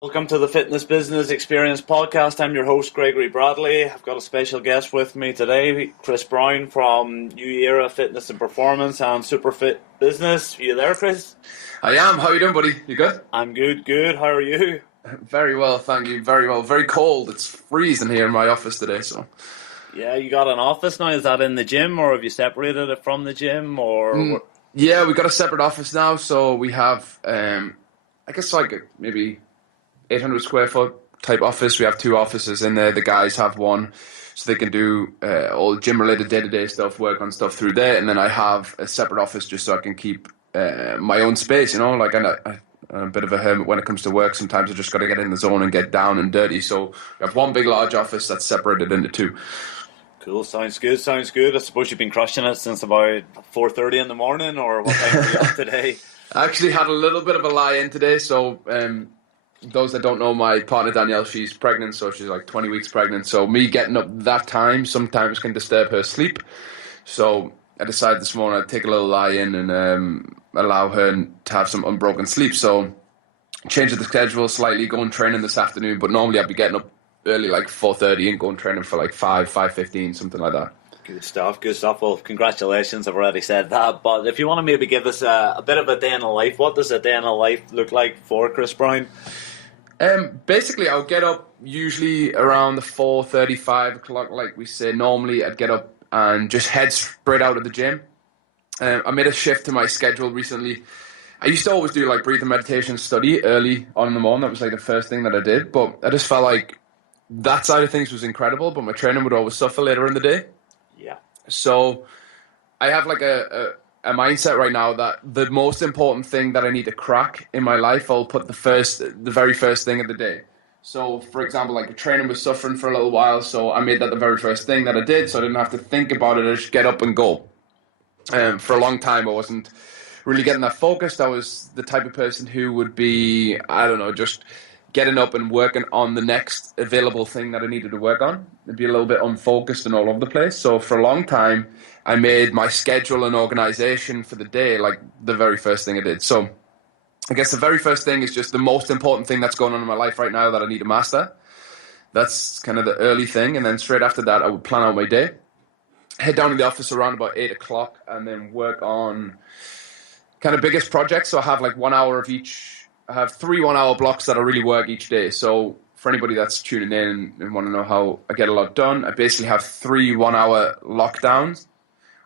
Welcome to the Fitness Business Experience podcast. I'm your host, Gregory Bradley. I've got a special guest with me today, Chris Brown from New Era Fitness and Performance and Superfit Business. Are you there, Chris? I am. How you doing, buddy? You good? I'm good. How are you? Very well, thank you. Very well. Very cold. It's freezing here in my office today, so. Yeah, you got an office now. Is that in the gym, or have you separated it from the gym, or? Yeah, we got a separate office now, so we have, I guess like maybe 800 square foot type office. We have two offices in there. The guys have one, so they can do all gym related day-to-day stuff, work on stuff through there. And then I have a separate office just so I can keep my own space, you know, like I'm a bit of a hermit when it comes to work. Sometimes I just got to get in the zone and get down and dirty. So we have one big large office that's separated into two. Cool, sounds good. I suppose you've been crushing it since about 4:30 in the morning, or what time are you up today? I actually had a little bit of a lie-in today, so those that don't know, my partner Danielle, she's pregnant, so she's like 20 weeks pregnant. So me getting up that time sometimes can disturb her sleep. So I decided this morning I'd take a little lie-in and allow her to have some unbroken sleep. So changed the schedule slightly, going training this afternoon. But normally I'd be getting up early, like 4:30, and going training for like 5:15, something like that. Good stuff. Well, congratulations. I've already said that. But if you want to maybe give us a bit of a day in the life, what does a day in the life look like for Chris Brown? Basically, I'll get up usually around the 4:30, 5 o'clock, like we say. Normally, I'd get up and just head straight out of the gym. I made a shift to my schedule recently. I used to always do like breathing meditation study early on in the morning. That was like the first thing that I did. But I just felt like that side of things was incredible, but my training would always suffer later in the day. Yeah. So I have like a mindset right now that the most important thing that I need to crack in my life, I'll put the very first thing of the day. So, for example, like the training was suffering for a little while, so I made that the very first thing that I did, so I didn't have to think about it. I just get up and go. For a long time, I wasn't really getting that focused. I was the type of person who would be, I don't know, just getting up and working on the next available thing that I needed to work on. It'd be a little bit unfocused and all over the place. So for a long time, I made my schedule and organization for the day like the very first thing I did. So I guess the very first thing is just the most important thing that's going on in my life right now that I need to master. That's kind of the early thing. And then straight after that, I would plan out my day, head down to the office around about 8 o'clock, and then work on kind of biggest projects. So I have like 1 hour of each. I have 3 1-hour blocks that I really work each day. So for anybody that's tuning in and want to know how I get a lot done, I basically have 3 1-hour lockdowns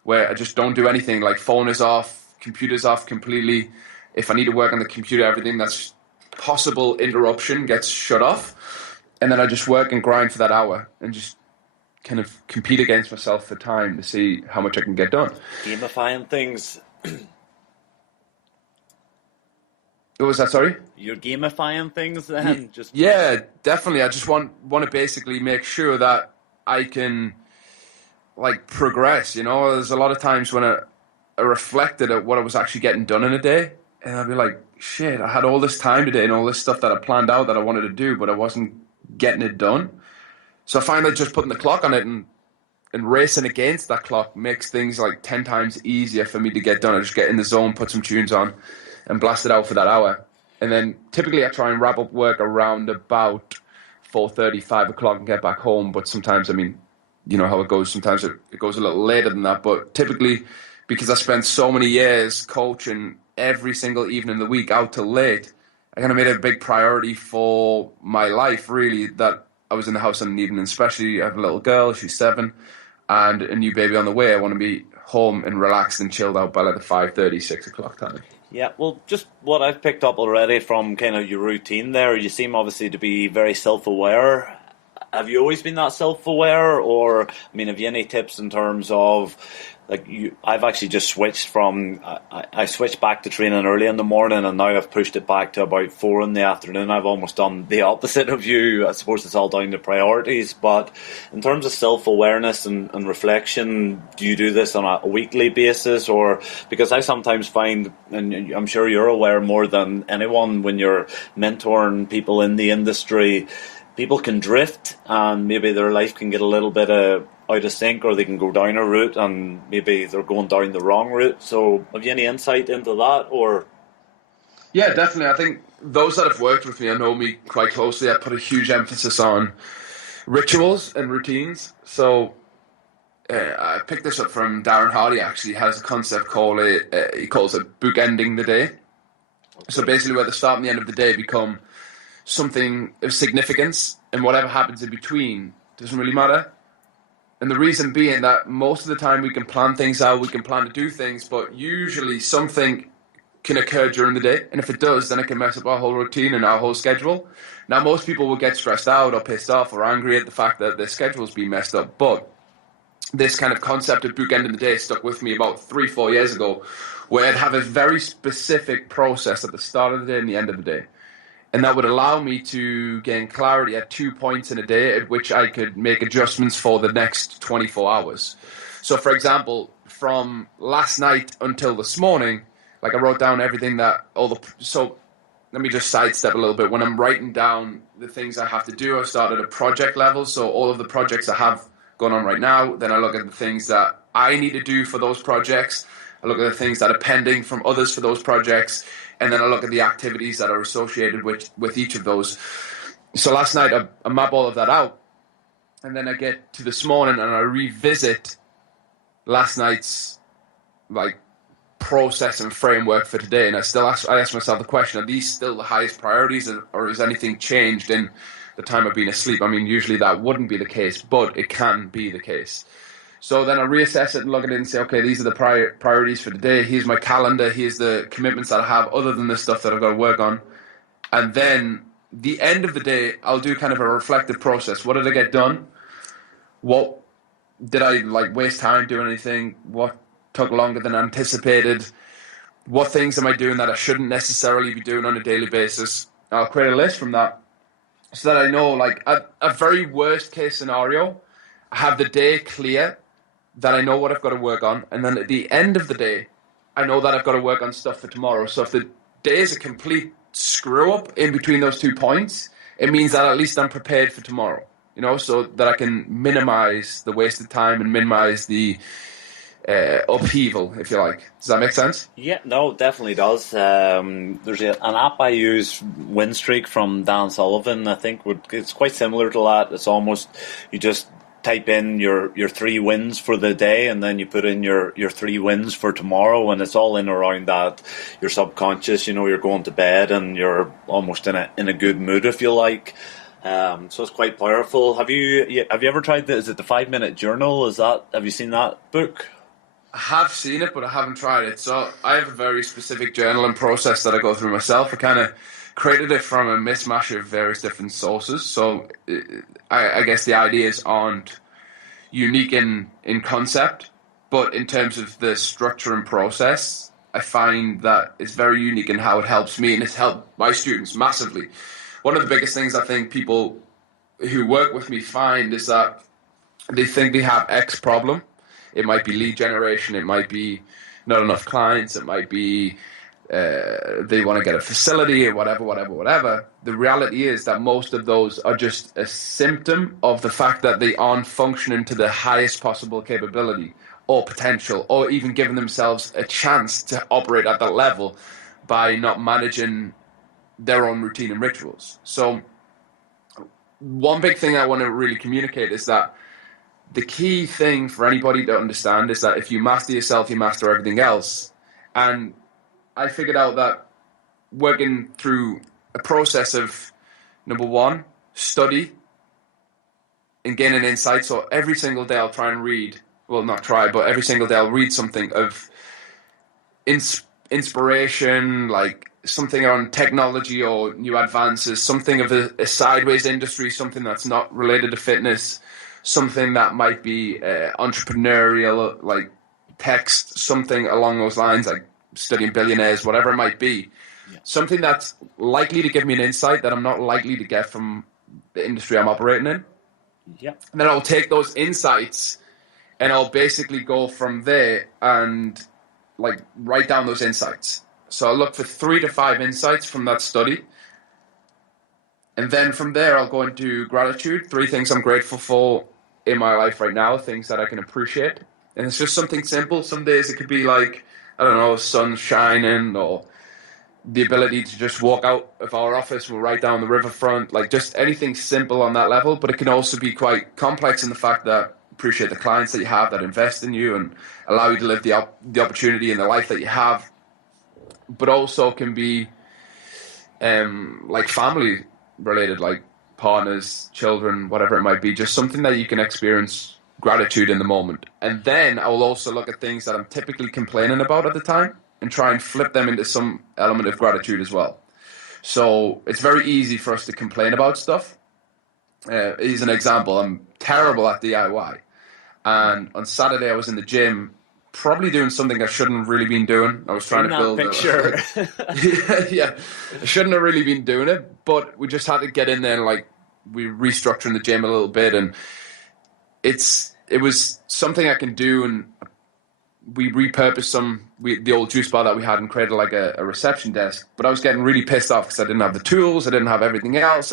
where I just don't do anything. Like phone is off, computer's off completely. If I need to work on the computer, everything that's possible interruption gets shut off. And then I just work and grind for that hour and just kind of compete against myself for time to see how much I can get done. Gamifying things. What was that, sorry? You're gamifying things then? Yeah, definitely. I just want to basically make sure that I can like progress, you know? There's a lot of times when I reflected at what I was actually getting done in a day, and I'd be like, shit, I had all this time today and all this stuff that I planned out that I wanted to do, but I wasn't getting it done. So I find that just putting the clock on it and racing against that clock makes things like 10 times easier for me to get done. I just get in the zone, put some tunes on, and blast it out for that hour. And then typically I try and wrap up work around about 4:30, 5 o'clock and get back home. But sometimes, I mean, you know how it goes. Sometimes it goes a little later than that. But typically, because I spent so many years coaching every single evening of the week out till late, I kind of made it a big priority for my life, really, that I was in the house in an evening. Especially, I have a little girl, she's 7, and a new baby on the way. I want to be home and relaxed and chilled out by like the 5:30, 6 o'clock time. Yeah, well, just what I've picked up already from kind of your routine there, you seem obviously to be very self-aware. Have you always been that self-aware, or, I mean, have you any tips in terms of, like, I've actually just switched from, I switched back to training early in the morning, and now I've pushed it back to about 4 in the afternoon. I've almost done the opposite of you. I suppose it's all down to priorities, but in terms of self-awareness and reflection, do you do this on a weekly basis? Or, because I sometimes find, and I'm sure you're aware more than anyone, when you're mentoring people in the industry, people can drift and maybe their life can get a little bit out of sync, or they can go down a route and maybe they're going down the wrong route. So have you any insight into that? Or Yeah, definitely. I think those that have worked with me and know me quite closely, I put a huge emphasis on rituals and routines. So I picked this up from Darren Hardy. Actually, he has a concept called he calls it bookending the day. So basically, where the start and the end of the day become something of significance, and whatever happens in between doesn't really matter. And the reason being that most of the time we can plan things out, we can plan to do things, but usually something can occur during the day. And if it does, then it can mess up our whole routine and our whole schedule. Now, most people will get stressed out or pissed off or angry at the fact that their schedule's been messed up. But this kind of concept of bookending the day stuck with me about 3-4 years ago, where I'd have a very specific process at the start of the day and the end of the day. And that would allow me to gain clarity at 2 points in a day at which I could make adjustments for the next 24 hours. So, for example, from last night until this morning, like I wrote down everything that so let me just sidestep a little bit. When I'm writing down the things I have to do, I start at a project level. So all of the projects I have going on right now, then I look at the things that I need to do for those projects. I look at the things that are pending from others for those projects. And then I look at the activities that are associated with each of those. So last night, I map all of that out. And then I get to this morning and I revisit last night's process and framework for today. And I ask myself the question, are these still the highest priorities, or has anything changed in the time I've been asleep? I mean, usually that wouldn't be the case, but it can be the case. So then I reassess it and look at it and say, okay, these are the priorities for today. Here's my calendar. Here's the commitments that I have other than the stuff that I've got to work on. And then the end of the day, I'll do kind of a reflective process. What did I get done? What did I waste time doing anything? What took longer than anticipated? What things am I doing that I shouldn't necessarily be doing on a daily basis? I'll create a list from that so that I know, a very worst case scenario, I have the day clear, that I know what I've got to work on, and then at the end of the day, I know that I've got to work on stuff for tomorrow. So if the day is a complete screw up in between those 2 points, it means that at least I'm prepared for tomorrow, so that I can minimize the wasted time and minimize the upheaval, if you like. Does that make sense? Yeah, no, it definitely does. There's an app I use, Winstreak, from Dan Sullivan. I think it's quite similar to that. It's almost, you just type in your 3 wins for the day, and then you put in your 3 wins for tomorrow, and it's all in around that. Your subconscious, you're going to bed and you're almost in a good mood, if you like. So it's quite powerful. Have you ever tried is it the 5-minute journal? Have you seen that book? I have seen it, but I haven't tried it. So I have a very specific journaling process that I go through myself. I kind of created it from a mismatch of various different sources. So I guess the ideas aren't unique in concept, but in terms of the structure and process, I find that it's very unique in how it helps me, and it's helped my students massively. One of the biggest things I think people who work with me find is that they think they have X problem. It might be lead generation, it might be not enough clients, it might be they want to get a facility or whatever. The reality is that most of those are just a symptom of the fact that they aren't functioning to the highest possible capability or potential, or even giving themselves a chance to operate at that level by not managing their own routine and rituals. So one big thing I want to really communicate is that the key thing for anybody to understand is that if you master yourself, you master everything else. And I figured out that working through a process of, number one, study and gaining insight. So every single day I'll try and read, well, not try, but every single day I'll read something of inspiration, like something on technology or new advances, something of a sideways industry, something that's not related to fitness, something that might be entrepreneurial, like text, something along those lines, like studying billionaires, whatever it might be. Yeah. Something that's likely to give me an insight that I'm not likely to get from the industry I'm operating in. Yeah. And then I'll take those insights and I'll basically go from there and write down those insights. So I'll look for 3 to 5 insights from that study. And then from there, I'll go into gratitude, 3 things I'm grateful for in my life right now, things that I can appreciate. And it's just something simple. Some days it could be like, I don't know, sun shining, or the ability to just walk out of our office, we're right down the riverfront, like just anything simple on that level. But it can also be quite complex in the fact that appreciate the clients that you have that invest in you and allow you to live the opportunity and the life that you have, but also can be like family related, like partners, children, whatever it might be, just something that you can experience gratitude in the moment. And then I will also look at things that I'm typically complaining about at the time and try and flip them into some element of gratitude as well. So it's very easy for us to complain about stuff. Here's an example. I'm terrible at DIY. And on Saturday, I was in the gym, probably doing something I shouldn't have really been doing. I was trying to build picture. yeah, I shouldn't have really been doing it, but we just had to get in there and like we restructuring the gym a little bit, and it was something I can do, and we repurposed the old juice bar that we had and created like a reception desk. But I was getting really pissed off because I didn't have the tools, I didn't have everything else,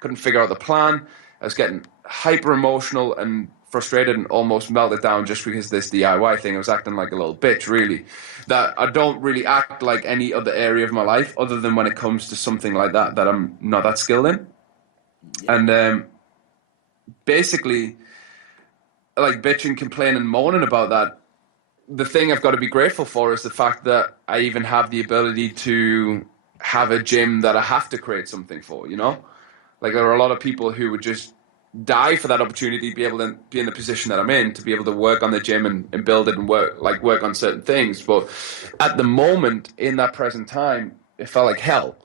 couldn't figure out the plan. I was getting hyper emotional and frustrated and almost melted down just because of this DIY thing. I was acting like a little bitch, really. That I don't really act like any other area of my life other than when it comes to something like that I'm not that skilled in. Yeah. And basically, like bitching, complaining, moaning about that, the thing I've got to be grateful for is the fact that I even have the ability to have a gym that I have to create something for, you know? Like there are a lot of people who would just die for that opportunity to be able to be in the position that I'm in, to be able to work on the gym and build it and work on certain things. But at the moment, in that present time, it felt like hell.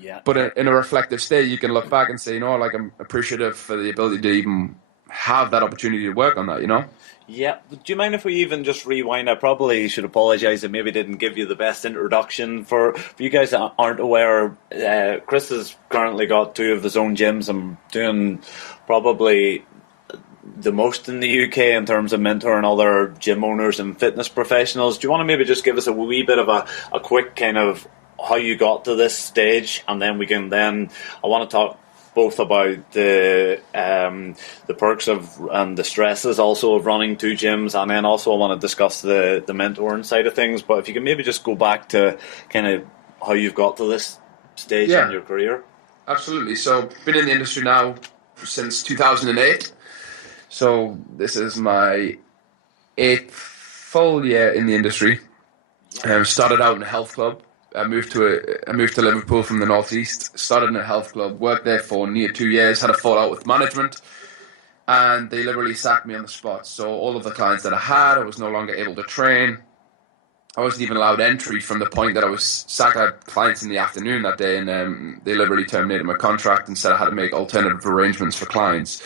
Yeah. But in a reflective state, you can look back and say, you know, like I'm appreciative for the ability to even have that opportunity to work on that, you know? Yeah. Do you mind if we even just rewind? I probably should apologise. I maybe didn't give you the best introduction. For you guys that aren't aware, Chris has currently got 2 of his own gyms. I'm doing probably the most in the UK in terms of mentoring other gym owners and fitness professionals. Do you want to maybe just give us a wee bit of a quick kind of how you got to this stage, and then I want to talk both about the perks of and the stresses also of running 2 gyms, and then also I want to discuss the mentoring side of things. But if you can maybe just go back to kind of how you've got to this stage in your career. Absolutely. So been in the industry now since 2008. So this is my 8th full year in the industry. Started out in a health club. I moved to Liverpool from the northeast. Started in a health club. Worked there for near 2 years. Had a fallout with management, and they literally sacked me on the spot. So all of the clients that I had, I was no longer able to train. I wasn't even allowed entry from the point that I was sacked. I had clients in the afternoon that day, and they literally terminated my contract and said I had to make alternative arrangements for clients.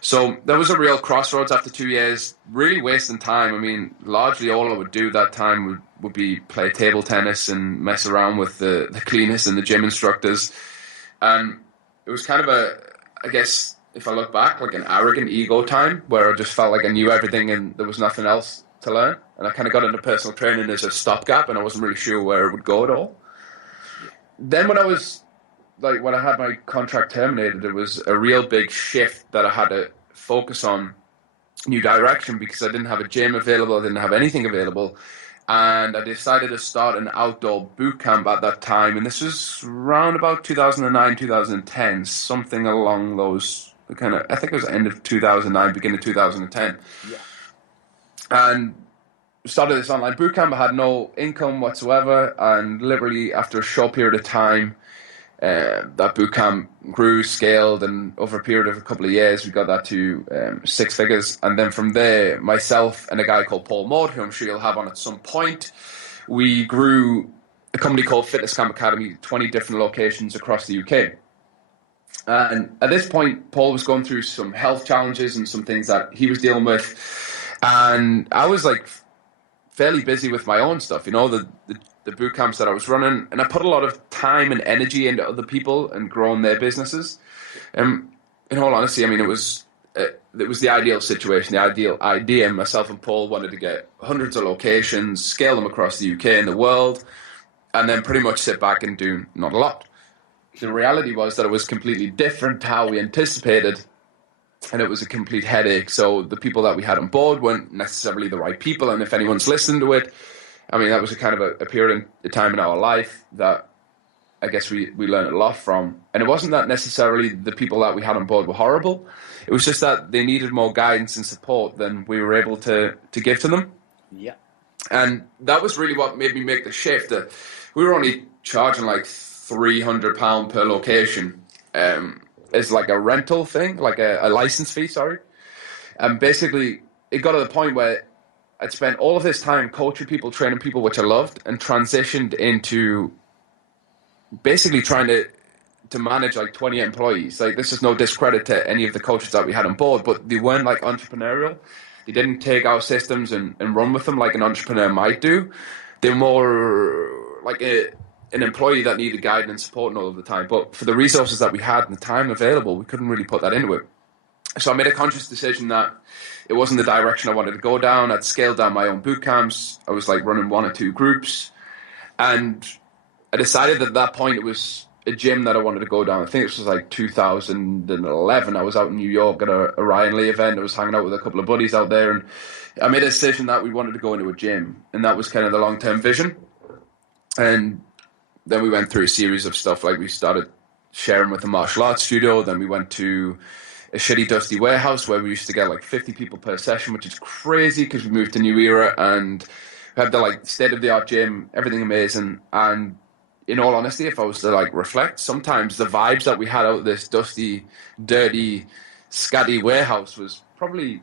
So there was a real crossroads after 2 years, really wasting time. I mean, largely all I would do that time would be play table tennis and mess around with the cleaners and the gym instructors. And it was kind of I guess, if I look back, like an arrogant ego time where I just felt like I knew everything and there was nothing else to learn. And I kind of got into personal training as a stopgap, and I wasn't really sure where it would go at all. Then when I had my contract terminated, it was a real big shift that I had to focus on new direction because I didn't have a gym available, I didn't have anything available, and I decided to start an outdoor boot camp at that time, and this was around about 2009, 2010, something along those kind of, I think it was end of 2009, beginning of 2010. Yeah. And started this online boot camp. I had no income whatsoever, and literally after a short period of time, that boot camp grew, scaled, and over a period of a couple of years, we got that to 6 figures. And then from there, myself and a guy called Paul Maud, who I'm sure you'll have on at some point, we grew a company called Fitness Camp Academy, 20 different locations across the UK. And at this point, Paul was going through some health challenges and some things that he was dealing with. And I was like fairly busy with my own stuff, you know, the boot camps that I was running, and I put a lot of time and energy into other people and growing their businesses. In all honesty, I mean, it was the ideal situation, the ideal idea. Myself and Paul wanted to get hundreds of locations, scale them across the UK and the world, and then pretty much sit back and do not a lot. The reality was that it was completely different to how we anticipated, and it was a complete headache. So the people that we had on board weren't necessarily the right people, and if anyone's listened to it, I mean, that was a kind of a period in time in our life that I guess we learned a lot from. And it wasn't that necessarily the people that we had on board were horrible. It was just that they needed more guidance and support than we were able to give to them. Yeah. And that was really what made me make the shift. We were only charging like £300 per location as like a rental thing, like a license fee, sorry. And basically, it got to the point where I'd spent all of this time coaching people, training people, which I loved, and transitioned into basically trying to manage like 20 employees. Like, this is no discredit to any of the coaches that we had on board, but they weren't like entrepreneurial. They didn't take our systems and run with them like an entrepreneur might do. They're more like an employee that needed guidance and support all of the time. But for the resources that we had and the time available, we couldn't really put that into it. So I made a conscious decision that it wasn't the direction I wanted to go down. I'd scaled down my own boot camps. I was like running 1 or 2 groups. And I decided at that point it was a gym that I wanted to go down. I think this was like 2011. I was out in New York at a Ryan Lee event. I was hanging out with a couple of buddies out there, and I made a decision that we wanted to go into a gym, and that was kind of the long-term vision. And then we went through a series of stuff. Like, we started sharing with the martial arts studio. Then we went to a shitty, dusty warehouse where we used to get like 50 people per session, which is crazy because we moved to New Era and we had the like state-of-the-art gym, everything amazing. And in all honesty, if I was to like reflect, sometimes the vibes that we had out of this dusty, dirty, scatty warehouse was probably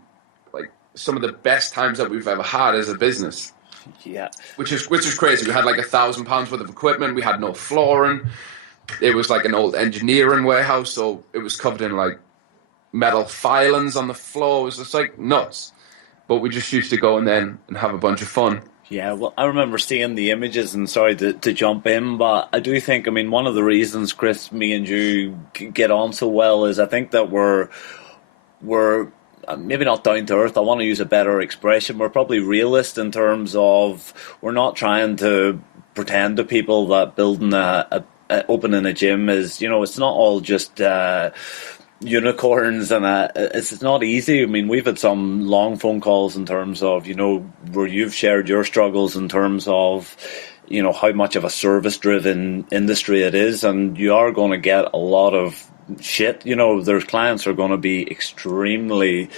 like some of the best times that we've ever had as a business. Yeah. Which is crazy. We had like £1,000 worth of equipment. We had no flooring. It was like an old engineering warehouse, so it was covered in like metal filings on the floor. It was just like nuts. But we just used to go in there and have a bunch of fun. Yeah, well, I remember seeing the images, and sorry to jump in, but I do think, I mean, one of the reasons, Chris, me and you get on so well is I think that we're maybe not down to earth. I want to use a better expression. We're probably realist in terms of we're not trying to pretend to people that building opening a gym is, you know, it's not all just unicorns, and it's not easy. I mean, we've had some long phone calls in terms of, you know, where you've shared your struggles in terms of, you know, how much of a service-driven industry it is, and you are going to get a lot of shit. You know, there's clients are going to be extremely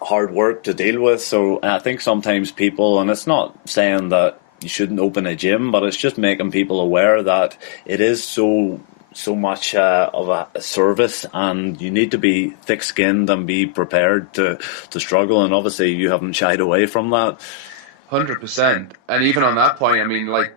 hard work to deal with. So I think sometimes people, and it's not saying that you shouldn't open a gym, but it's just making people aware that it is so much of a service, and you need to be thick-skinned and be prepared to struggle. And obviously you haven't shied away from that. 100%. And even on that point, I mean, like,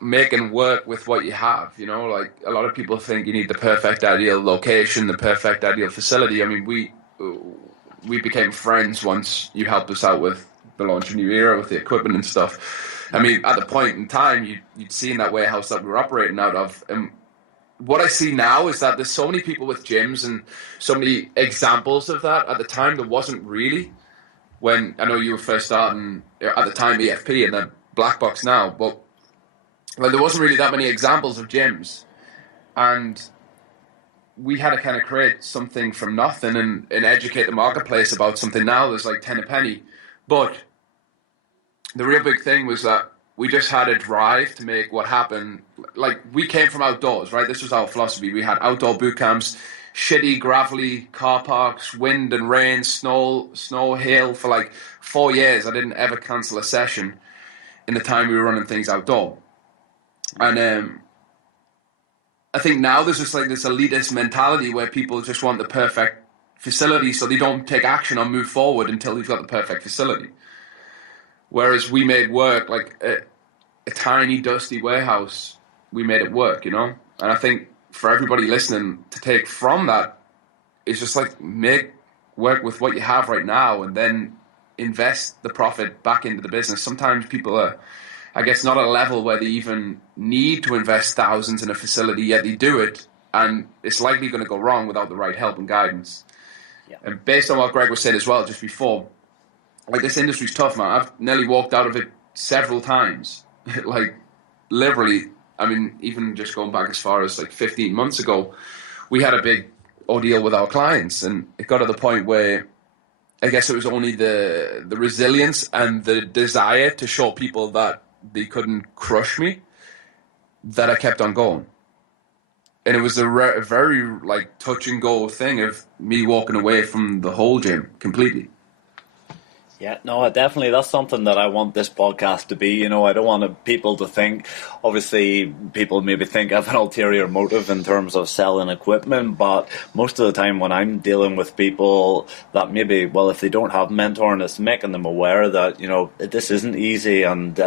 making work with what you have, you know, like, a lot of people think you need the perfect ideal location, the perfect ideal facility. I mean, we became friends once you helped us out with the launch of New Era, with the equipment and stuff. I mean, at the point in time, you'd seen that warehouse that we were operating out of, and what I see now is that there's so many people with gyms and so many examples of that. At the time, there wasn't really. When I know you were first starting at the time, EFP, and then Black Box now, but like, there wasn't really that many examples of gyms, and we had to kind of create something from nothing and educate the marketplace about something. Now there's like 10 a penny, but the real big thing was that we just had a drive to make what happened. Like, we came from outdoors, right? This was our philosophy. We had outdoor boot camps, shitty, gravelly car parks, wind and rain, snow, hail for like 4 years. I didn't ever cancel a session in the time we were running things outdoor. And I think now there's just like this elitist mentality where people just want the perfect facility, so they don't take action or move forward until they've got the perfect facility. Whereas we made work, like a tiny, dusty warehouse, we made it work, you know? And I think for everybody listening to take from that is just like, make work with what you have right now and then invest the profit back into the business. Sometimes people are, I guess, not at a level where they even need to invest thousands in a facility, yet they do it, and it's likely going to go wrong without the right help and guidance. Yeah. And based on what Greg was saying as well just before, like, this industry's tough, man. I've nearly walked out of it several times. Like, literally, I mean, even just going back as far as like 15 months ago, we had a big ordeal with our clients, and it got to the point where I guess it was only the resilience and the desire to show people that they couldn't crush me, that I kept on going. And it was a very like touch and go thing of me walking away from the whole gym completely. Yeah, no, definitely. That's something that I want this podcast to be. You know, I don't want people to think, obviously, people maybe think I have an ulterior motive in terms of selling equipment, but most of the time when I'm dealing with people that maybe, well, if they don't have mentoring, it's making them aware that, you know, this isn't easy. And,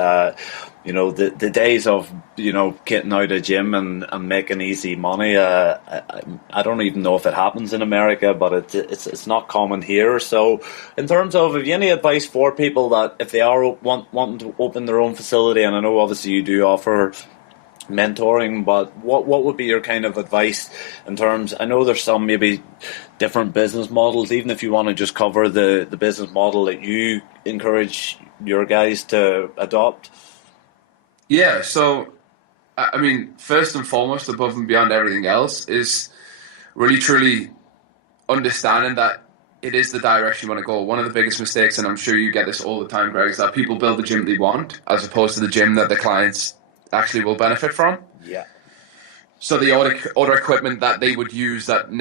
you know, the days of, you know, getting out of gym and making easy money, I don't even know if it happens in America, but it's not common here. So in terms of, have you any advice for people that if they are wanting to open their own facility, and I know obviously you do offer mentoring, but what would be your kind of advice in terms, I know there's some maybe different business models, even if you want to just cover the business model that you encourage your guys to adopt? Yeah, so I mean, first and foremost, above and beyond everything else, is really truly understanding that it is the direction you want to go. One of the biggest mistakes, and I'm sure you get this all the time, Greg, is that people build the gym they want as opposed to the gym that the clients actually will benefit from. Yeah. So the order equipment that they would use that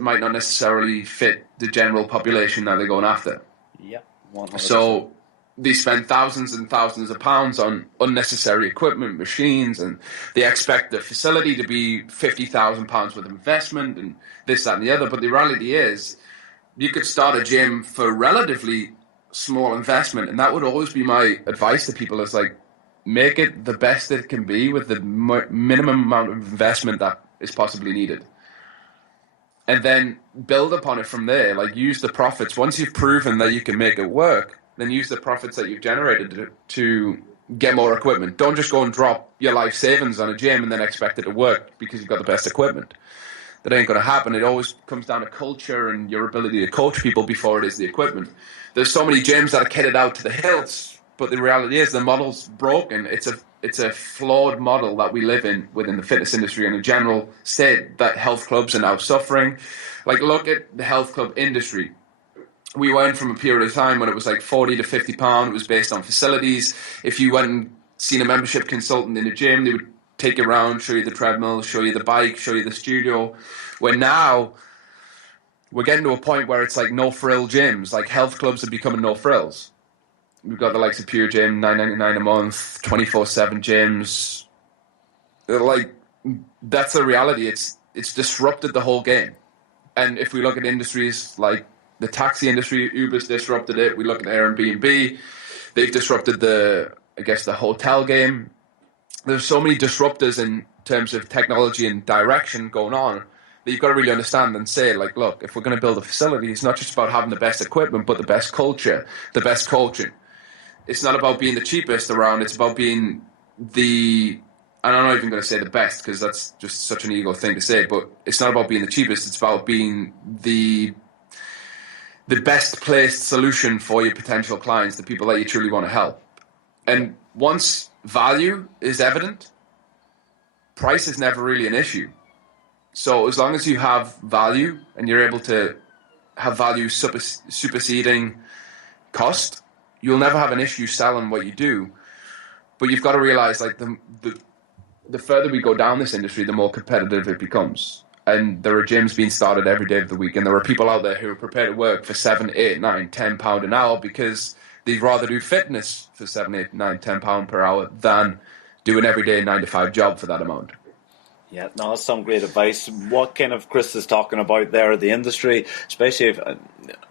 might not necessarily fit the general population that they're going after. Yeah, 100%. So they spend thousands and thousands of pounds on unnecessary equipment, machines, and they expect the facility to be £50,000 worth of investment and this, that, and the other. But the reality is, you could start a gym for relatively small investment, and that would always be my advice to people: is like, make it the best it can be with the minimum amount of investment that is possibly needed. And then build upon it from there. Like, use the profits. Once you've proven that you can make it work, then use the profits that you've generated to get more equipment. Don't just go and drop your life savings on a gym and then expect it to work because you've got the best equipment. That ain't going to happen. It always comes down to culture and your ability to coach people before it is the equipment. There's so many gyms that are kitted out to the hilts, but the reality is the model's broken. It's a flawed model that we live in within the fitness industry in a general state that health clubs are now suffering. Like, look at the health club industry. We went from a period of time when it was like £40 to £50. It was based on facilities. If you went and seen a membership consultant in a gym, they would take you around, show you the treadmill, show you the bike, show you the studio. Where now we're getting to a point where it's like no frill gyms. Like, health clubs are becoming no frills. We've got the likes of Pure Gym, $9.99 a month, 24/7 gyms. Like, that's the reality. It's disrupted the whole game. And if we look at industries like the taxi industry, Uber's disrupted it. We look at Airbnb, they've disrupted the hotel game. There's so many disruptors in terms of technology and direction going on that you've got to really understand and say, like, look, if we're going to build a facility, it's not just about having the best equipment, but the best culture, the best coaching. It's not about being the cheapest around. It's about being and I'm not even going to say the best because that's just such an ego thing to say, but it's not about being the cheapest. It's about being the best placed solution for your potential clients, the people that you truly want to help. And once value is evident, price is never really an issue. So as long as you have value and you're able to have value superseding cost, you'll never have an issue selling what you do. But you've got to realize, like, the further we go down this industry, the more competitive it becomes. And there are gyms being started every day of the week, and there are people out there who are prepared to work for £7, £8, £9, £10 an hour because they'd rather do fitness for £7, £8, £9, £10 per hour than do an everyday 9-to-5 job for that amount. Yeah, no, that's some great advice. What kind of Chris is talking about there, the industry, especially if,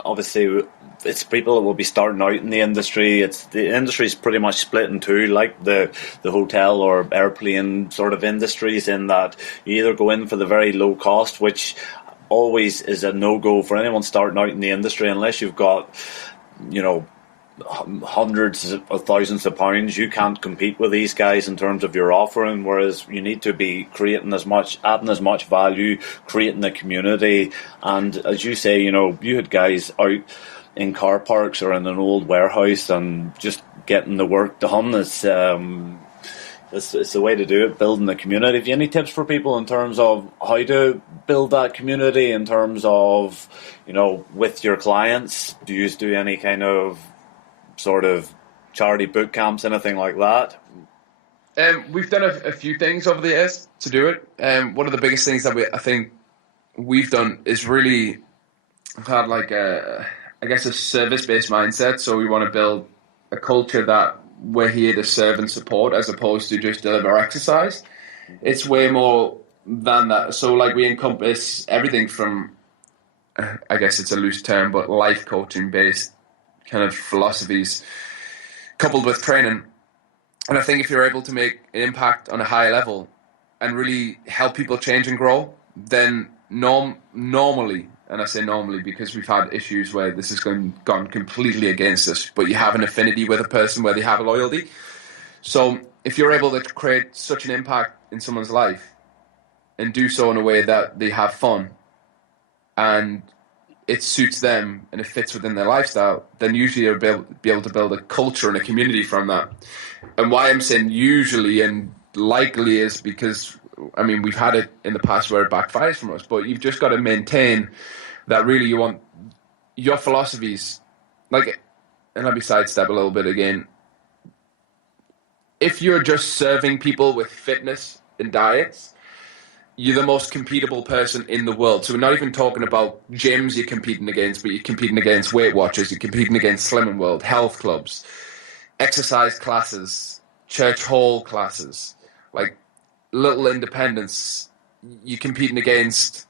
obviously, it's people that will be starting out in the industry. The industry is pretty much split in two, like the hotel or airplane sort of industries, in that you either go in for the very low cost, which always is a no-go for anyone starting out in the industry, unless you've got, you know, hundreds of thousands of pounds. You can't compete with these guys in terms of your offering, whereas you need to be adding as much value, creating the community. And as you say, you know, you had guys out in car parks or in an old warehouse and just getting the work done. It's the way to do it, building the community. Have you any tips for people in terms of how to build that community, in terms of, you know, with your clients? Do you do any kind of sort of charity boot camps, anything like that? We've done a few things over the years to do it. One of the biggest things that I think we've done is really had like I guess a service-based mindset. So we want to build a culture that we're here to serve and support as opposed to just deliver exercise. It's way more than that. So like we encompass everything from, I guess it's a loose term, but life coaching based kind of philosophies coupled with training. And I think if you're able to make an impact on a higher level and really help people change and grow, then normally, and I say normally because we've had issues where this has gone completely against us, but you have an affinity with a person where they have a loyalty. So if you're able to create such an impact in someone's life and do so in a way that they have fun and it suits them and it fits within their lifestyle, then usually you'll be able to build a culture and a community from that. And why I'm saying usually and likely is because, I mean, we've had it in the past where it backfires from us, but you've just got to maintain that really you want your philosophies, like, and let me sidestep a little bit again. If you're just serving people with fitness and diets, you're the most competable person in the world. So we're not even talking about gyms you're competing against, but you're competing against Weight Watchers, you're competing against Slimming World, health clubs, exercise classes, church hall classes, like little independents. You're competing against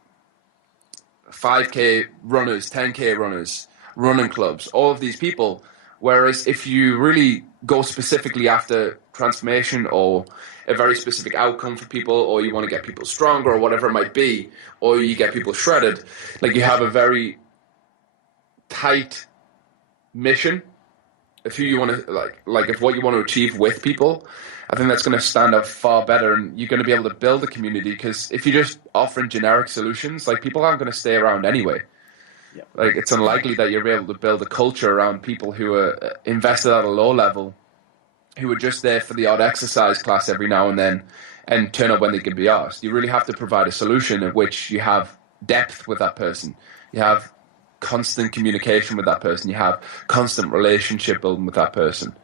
5K runners, 10K runners, running clubs, all of these people. Whereas if you really go specifically after transformation or a very specific outcome for people, or you want to get people stronger or whatever it might be, or you get people shredded, like you have a very tight mission of who you want to like of what you want to achieve with people. I think that's going to stand out far better, and you're going to be able to build a community. Because if you're just offering generic solutions, like people aren't going to stay around anyway. Yep. Like it's unlikely that you're able to build a culture around people who are invested at a low level, who are just there for the odd exercise class every now and then, and turn up when they can be asked. You really have to provide a solution of which you have depth with that person. You have constant communication with that person. You have constant relationship building with that person.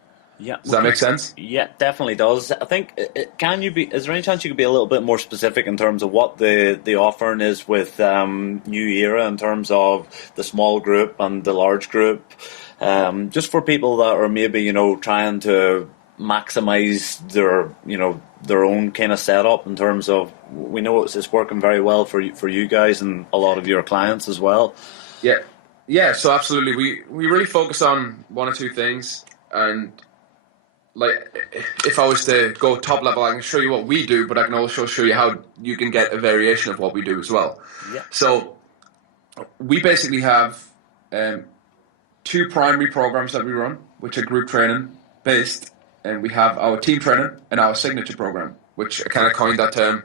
Yeah. Does that make sense? Yeah, definitely does. I think, is there any chance you could be a little bit more specific in terms of what the offering is with New Era in terms of the small group and the large group? Just for people that are maybe, trying to maximize their own kind of setup in terms of, we know it's working very well for you guys and a lot of your clients as well. Yeah, so absolutely. We really focus on one or two things, and like if I was to go top level, I can show you what we do, but I can also show you how you can get a variation of what we do as well. Yeah. So we basically have two primary programs that we run, which are group training based, and we have our team training and our signature program, which I kind of coined that term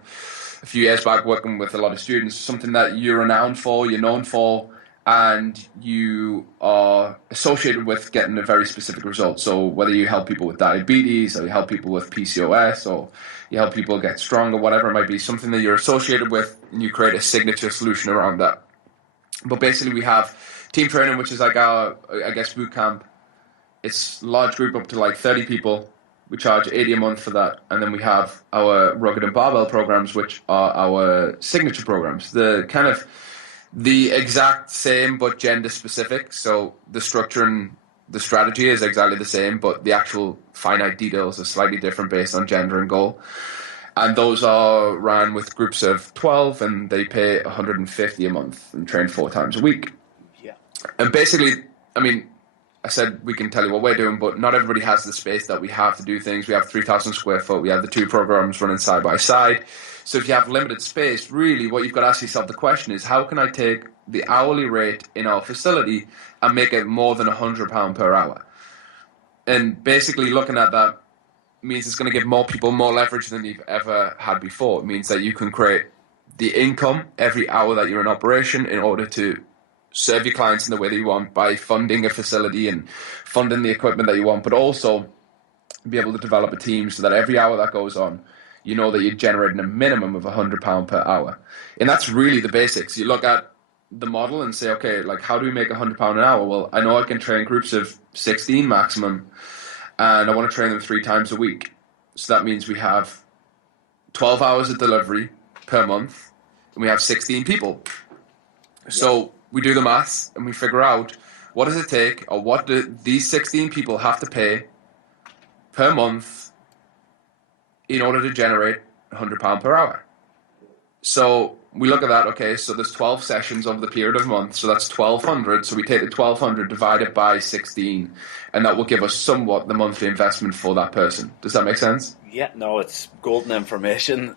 a few years back working with a lot of students, something that you're renowned for, you're known for, and you are associated with getting a very specific result. So whether you help people with diabetes, or you help people with PCOS, or you help people get stronger, whatever it might be, something that you're associated with, and you create a signature solution around that. But basically we have team training, which is like our, I guess, boot camp. It's large group up to like 30 people. We charge $80 a month for that. And then we have our rugged and barbell programs, which are our signature programs. The kind of the exact same, but gender specific. So the structure and the strategy is exactly the same, but the actual finite details are slightly different based on gender and goal. And those are ran with groups of 12, and they pay $150 a month and train 4 times a week. Yeah. And basically, I mean, I said we can tell you what we're doing, but not everybody has the space that we have to do things. We have 3,000 square foot. We have the 2 programs running side by side. So if you have limited space, really what you've got to ask yourself the question is, how can I take the hourly rate in our facility and make it more than £100 per hour? And basically looking at that means it's going to give more people more leverage than you've ever had before. It means that you can create the income every hour that you're in operation in order to serve your clients in the way that you want by funding a facility and funding the equipment that you want, but also be able to develop a team so that every hour that goes on, you know that you're generating a minimum of £100 per hour. And that's really the basics. You look at the model and say, okay, like how do we make £100 an hour? Well, I know I can train groups of 16 maximum, and I want to train them 3 times a week. So that means we have 12 hours of delivery per month, and we have 16 people. So we do the maths and we figure out what does it take, or what do these 16 people have to pay per month in order to generate £100 per hour. So we look at that, okay, so there's 12 sessions over the period of a month, so that's 1,200. So we take the 1,200 divided by 16, and that will give us somewhat the monthly investment for that person. Does that make sense? Yeah, no, it's golden information.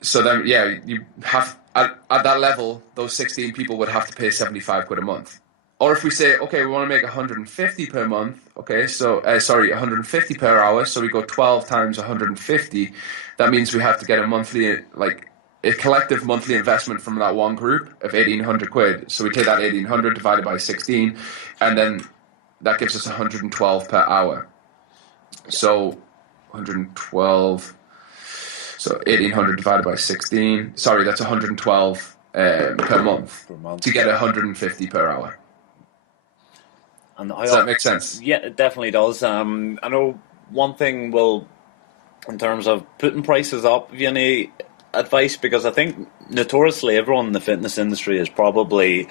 So then, yeah, you have, at that level, those 16 people would have to pay 75 quid a month. Or if we say, okay, we want to make 150 per month, okay, so, 150 per hour, so we go 12 times 150, that means we have to get a monthly, like, a collective monthly investment from that one group of 1,800 quid. So we take that 1,800 divided by 16, and then that gives us 112 per hour. So 112, so 1,800 divided by 16, sorry, that's 112 per month to get 150 per hour. And does that make sense? Yeah, it definitely does. I know one thing in terms of putting prices up, have you any advice? Because I think notoriously everyone in the fitness industry is probably,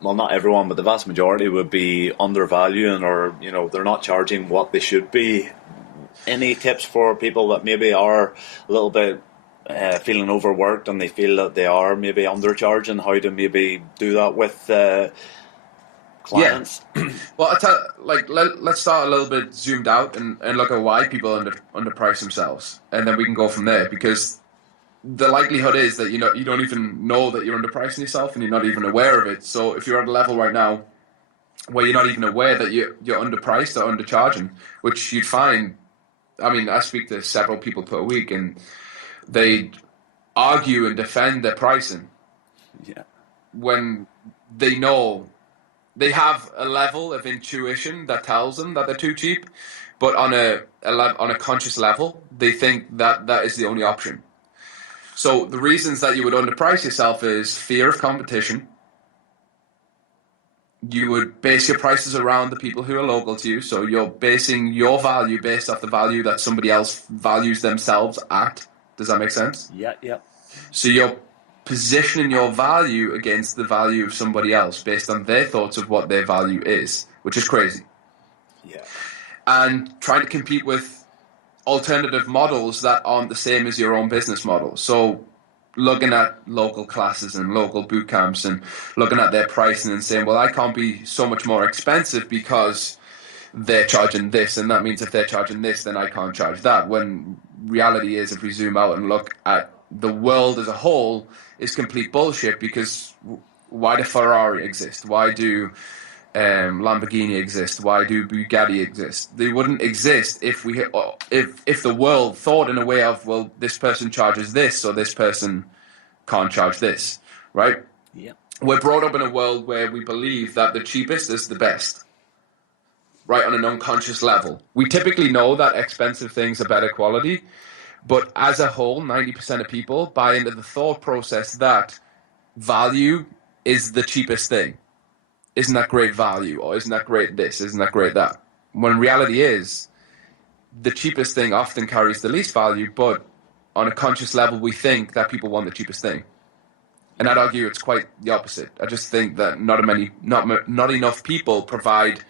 well, not everyone, but the vast majority would be undervaluing, or, you know, they're not charging what they should be. Any tips for people that maybe are a little bit feeling overworked and they feel that they are maybe undercharging, how to maybe do that with clients? Yeah. Well, let's start a little bit zoomed out and look at why people underprice themselves, and then we can go from there, because the likelihood is that you don't even know that you're underpricing yourself, and you're not even aware of it. So if you're at a level right now where you're not even aware that you're underpriced or undercharging, which you'd find, I mean, I speak to several people per week, and they argue and defend their pricing. Yeah. When they know they have a level of intuition that tells them that they're too cheap, but on a conscious level, they think that is the only option. So the reasons that you would underprice yourself is fear of competition. You would base your prices around the people who are local to you. So you're basing your value based off the value that somebody else values themselves at. Does that make sense? Yeah, yeah. So you're positioning your value against the value of somebody else based on their thoughts of what their value is, which is crazy. Yeah. And trying to compete with alternative models that aren't the same as your own business model. So looking at local classes and local boot camps and looking at their pricing and saying, well, I can't be so much more expensive because they're charging this, and that means if they're charging this, then I can't charge that. When reality is, if we zoom out and look at the world as a whole, is complete bullshit, because why do Ferrari exist? Why do Lamborghini exist? Why do Bugatti exist? They wouldn't exist if the world thought in a way of, well, this person charges this, so this person can't charge this, right? Yeah. We're brought up in a world where we believe that the cheapest is the best, right, on an unconscious level. We typically know that expensive things are better quality, but as a whole, 90% of people buy into the thought process that value is the cheapest thing. Isn't that great value? Or isn't that great this? Isn't that great that? When reality is, the cheapest thing often carries the least value, but on a conscious level, we think that people want the cheapest thing. And I'd argue it's quite the opposite. I just think that not enough people provide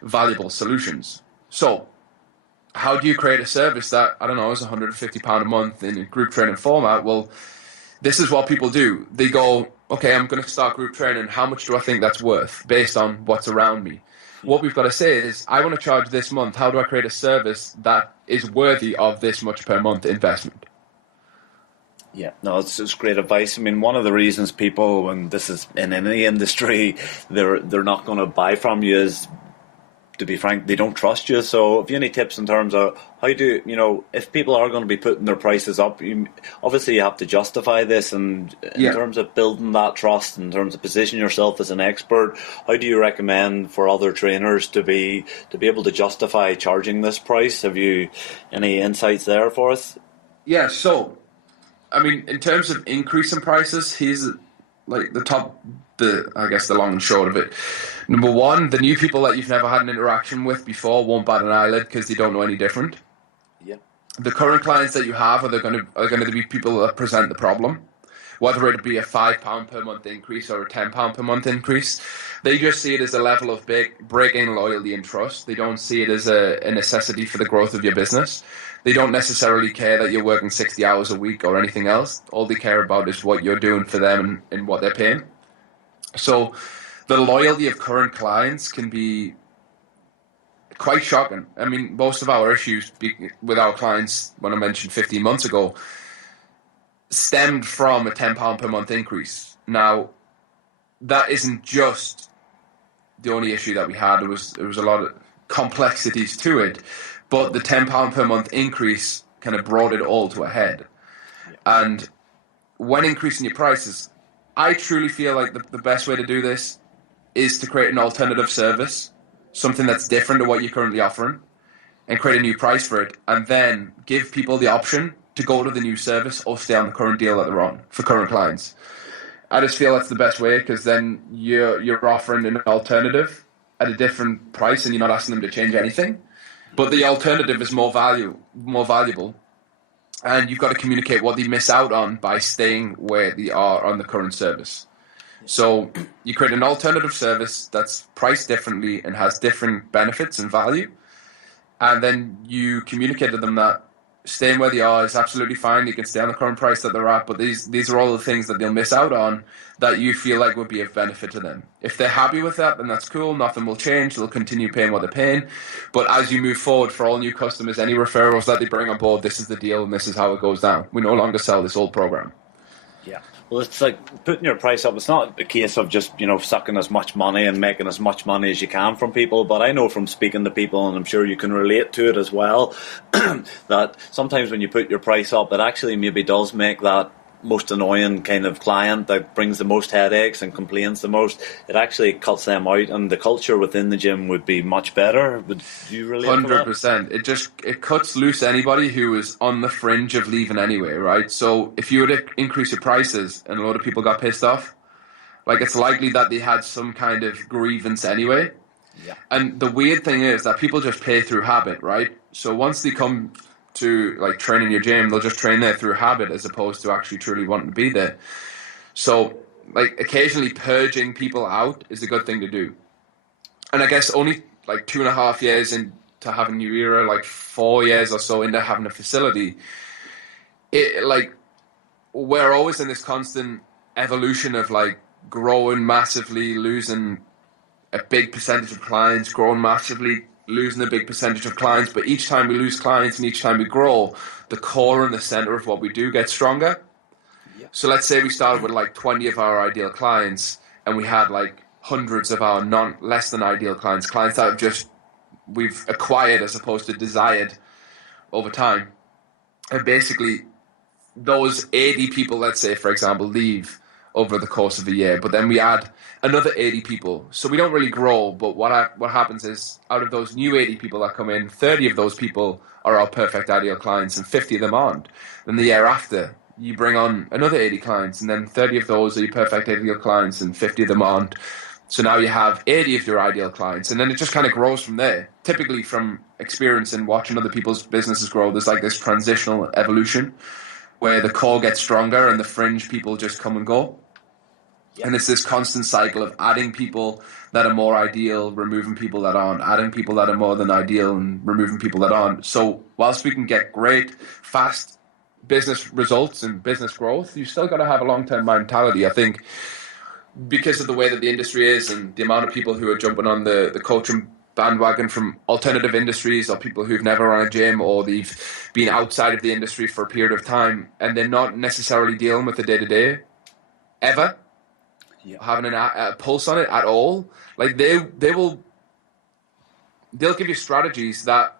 valuable solutions. So how do you create a service that, I don't know, is £150 a month in a group training format? Well, this is what people do. They go, okay, I'm going to start group training. How much do I think that's worth based on what's around me? What we've got to say is, I want to charge this month. How do I create a service that is worthy of this much per month investment? Yeah, no, it's great advice. I mean, one of the reasons people, and this is in any industry, they're not going to buy from you is, to be frank, they don't trust you. So if you have any tips in terms of how do, if people are going to be putting their prices up, obviously you have to justify this, and in terms of building that trust, in terms of positioning yourself as an expert, how do you recommend for other trainers to be able to justify charging this price? Have you any insights there for us? Yeah, so, I mean, in terms of increasing prices, here's like I guess the long and short of it. Number one, the new people that you've never had an interaction with before won't bat an eyelid because they don't know any different. the current clients that you have are going to be people that present the problem, whether it be a £5 per month increase or a £10 per month increase. They just see it as a level of breaking loyalty and trust. They don't see it as a necessity for the growth of your business. They don't necessarily care that you're working 60 hours a week or anything else. All they care about is what you're doing for them and what they're paying. So the loyalty of current clients can be quite shocking. I mean, most of our issues with our clients, when I mentioned 15 months ago, stemmed from a £10 per month increase. Now, that isn't just the only issue that we had. There was a lot of complexities to it, but the £10 per month increase kind of brought it all to a head. And when increasing your prices, I truly feel like the best way to do this is to create an alternative service, something that's different to what you're currently offering, and create a new price for it, and then give people the option to go to the new service or stay on the current deal that they're on for current clients. I just feel that's the best way, because then you're offering an alternative at a different price and you're not asking them to change anything. But the alternative is more valuable. And you've got to communicate what they miss out on by staying where they are on the current service. So you create an alternative service that's priced differently and has different benefits and value. And then you communicate to them that staying where they are is absolutely fine. You can stay on the current price that they're at, but these are all the things that they'll miss out on that you feel like would be of benefit to them. If they're happy with that, then that's cool. Nothing will change. They'll continue paying what they're paying. But as you move forward, for all new customers, any referrals that they bring on board, this is the deal and this is how it goes down. We no longer sell this old program. Yeah. Well, it's like putting your price up. It's not a case of just, sucking as much money and making as much money as you can from people. But I know from speaking to people, and I'm sure you can relate to it as well, that sometimes when you put your price up, it actually maybe does make that most annoying kind of client that brings the most headaches and complains the most. It actually cuts them out, and the culture within the gym would be much better. Would you relate to that? 100%. It cuts loose anybody who is on the fringe of leaving anyway, right? So if you were to increase your prices and a lot of people got pissed off, like, it's likely that they had some kind of grievance anyway. Yeah. And the weird thing is that people just pay through habit, right? So once they come to like train in your gym, they'll just train there through habit as opposed to actually truly wanting to be there. So like occasionally purging people out is a good thing to do. And I guess only like 2.5 years into having New Era, like 4 years or so into having a facility, it like we're always in this constant evolution of like growing massively, losing a big percentage of clients, growing massively, losing a big percentage of clients. But each time we lose clients and each time we grow, the core and the center of what we do gets stronger. Yep. So let's say we started with like 20 of our ideal clients and we had like hundreds of our less than ideal clients that we've acquired as opposed to desired over time. And basically those 80 people, let's say, for example, leave over the course of a year, but then we add another 80 people. So we don't really grow, but what happens is out of those new 80 people that come in, 30 of those people are our perfect ideal clients and 50 of them aren't. Then the year after, you bring on another 80 clients and then 30 of those are your perfect ideal clients and 50 of them aren't. So now you have 80 of your ideal clients, and then it just kind of grows from there. Typically from experience and watching other people's businesses grow, there's like this transitional evolution where the core gets stronger and the fringe people just come and go. Yep. And it's this constant cycle of adding people that are more ideal, removing people that aren't, adding people that are more than ideal and removing people that aren't. So whilst we can get great, fast business results and business growth, you still got to have a long-term mentality. I think because of the way that the industry is and the amount of people who are jumping on the coaching bandwagon from alternative industries or people who've never run a gym or they've been outside of the industry for a period of time and they're not necessarily dealing with the day-to-day ever. Yeah. Having a pulse on it at all, like they'll give you strategies that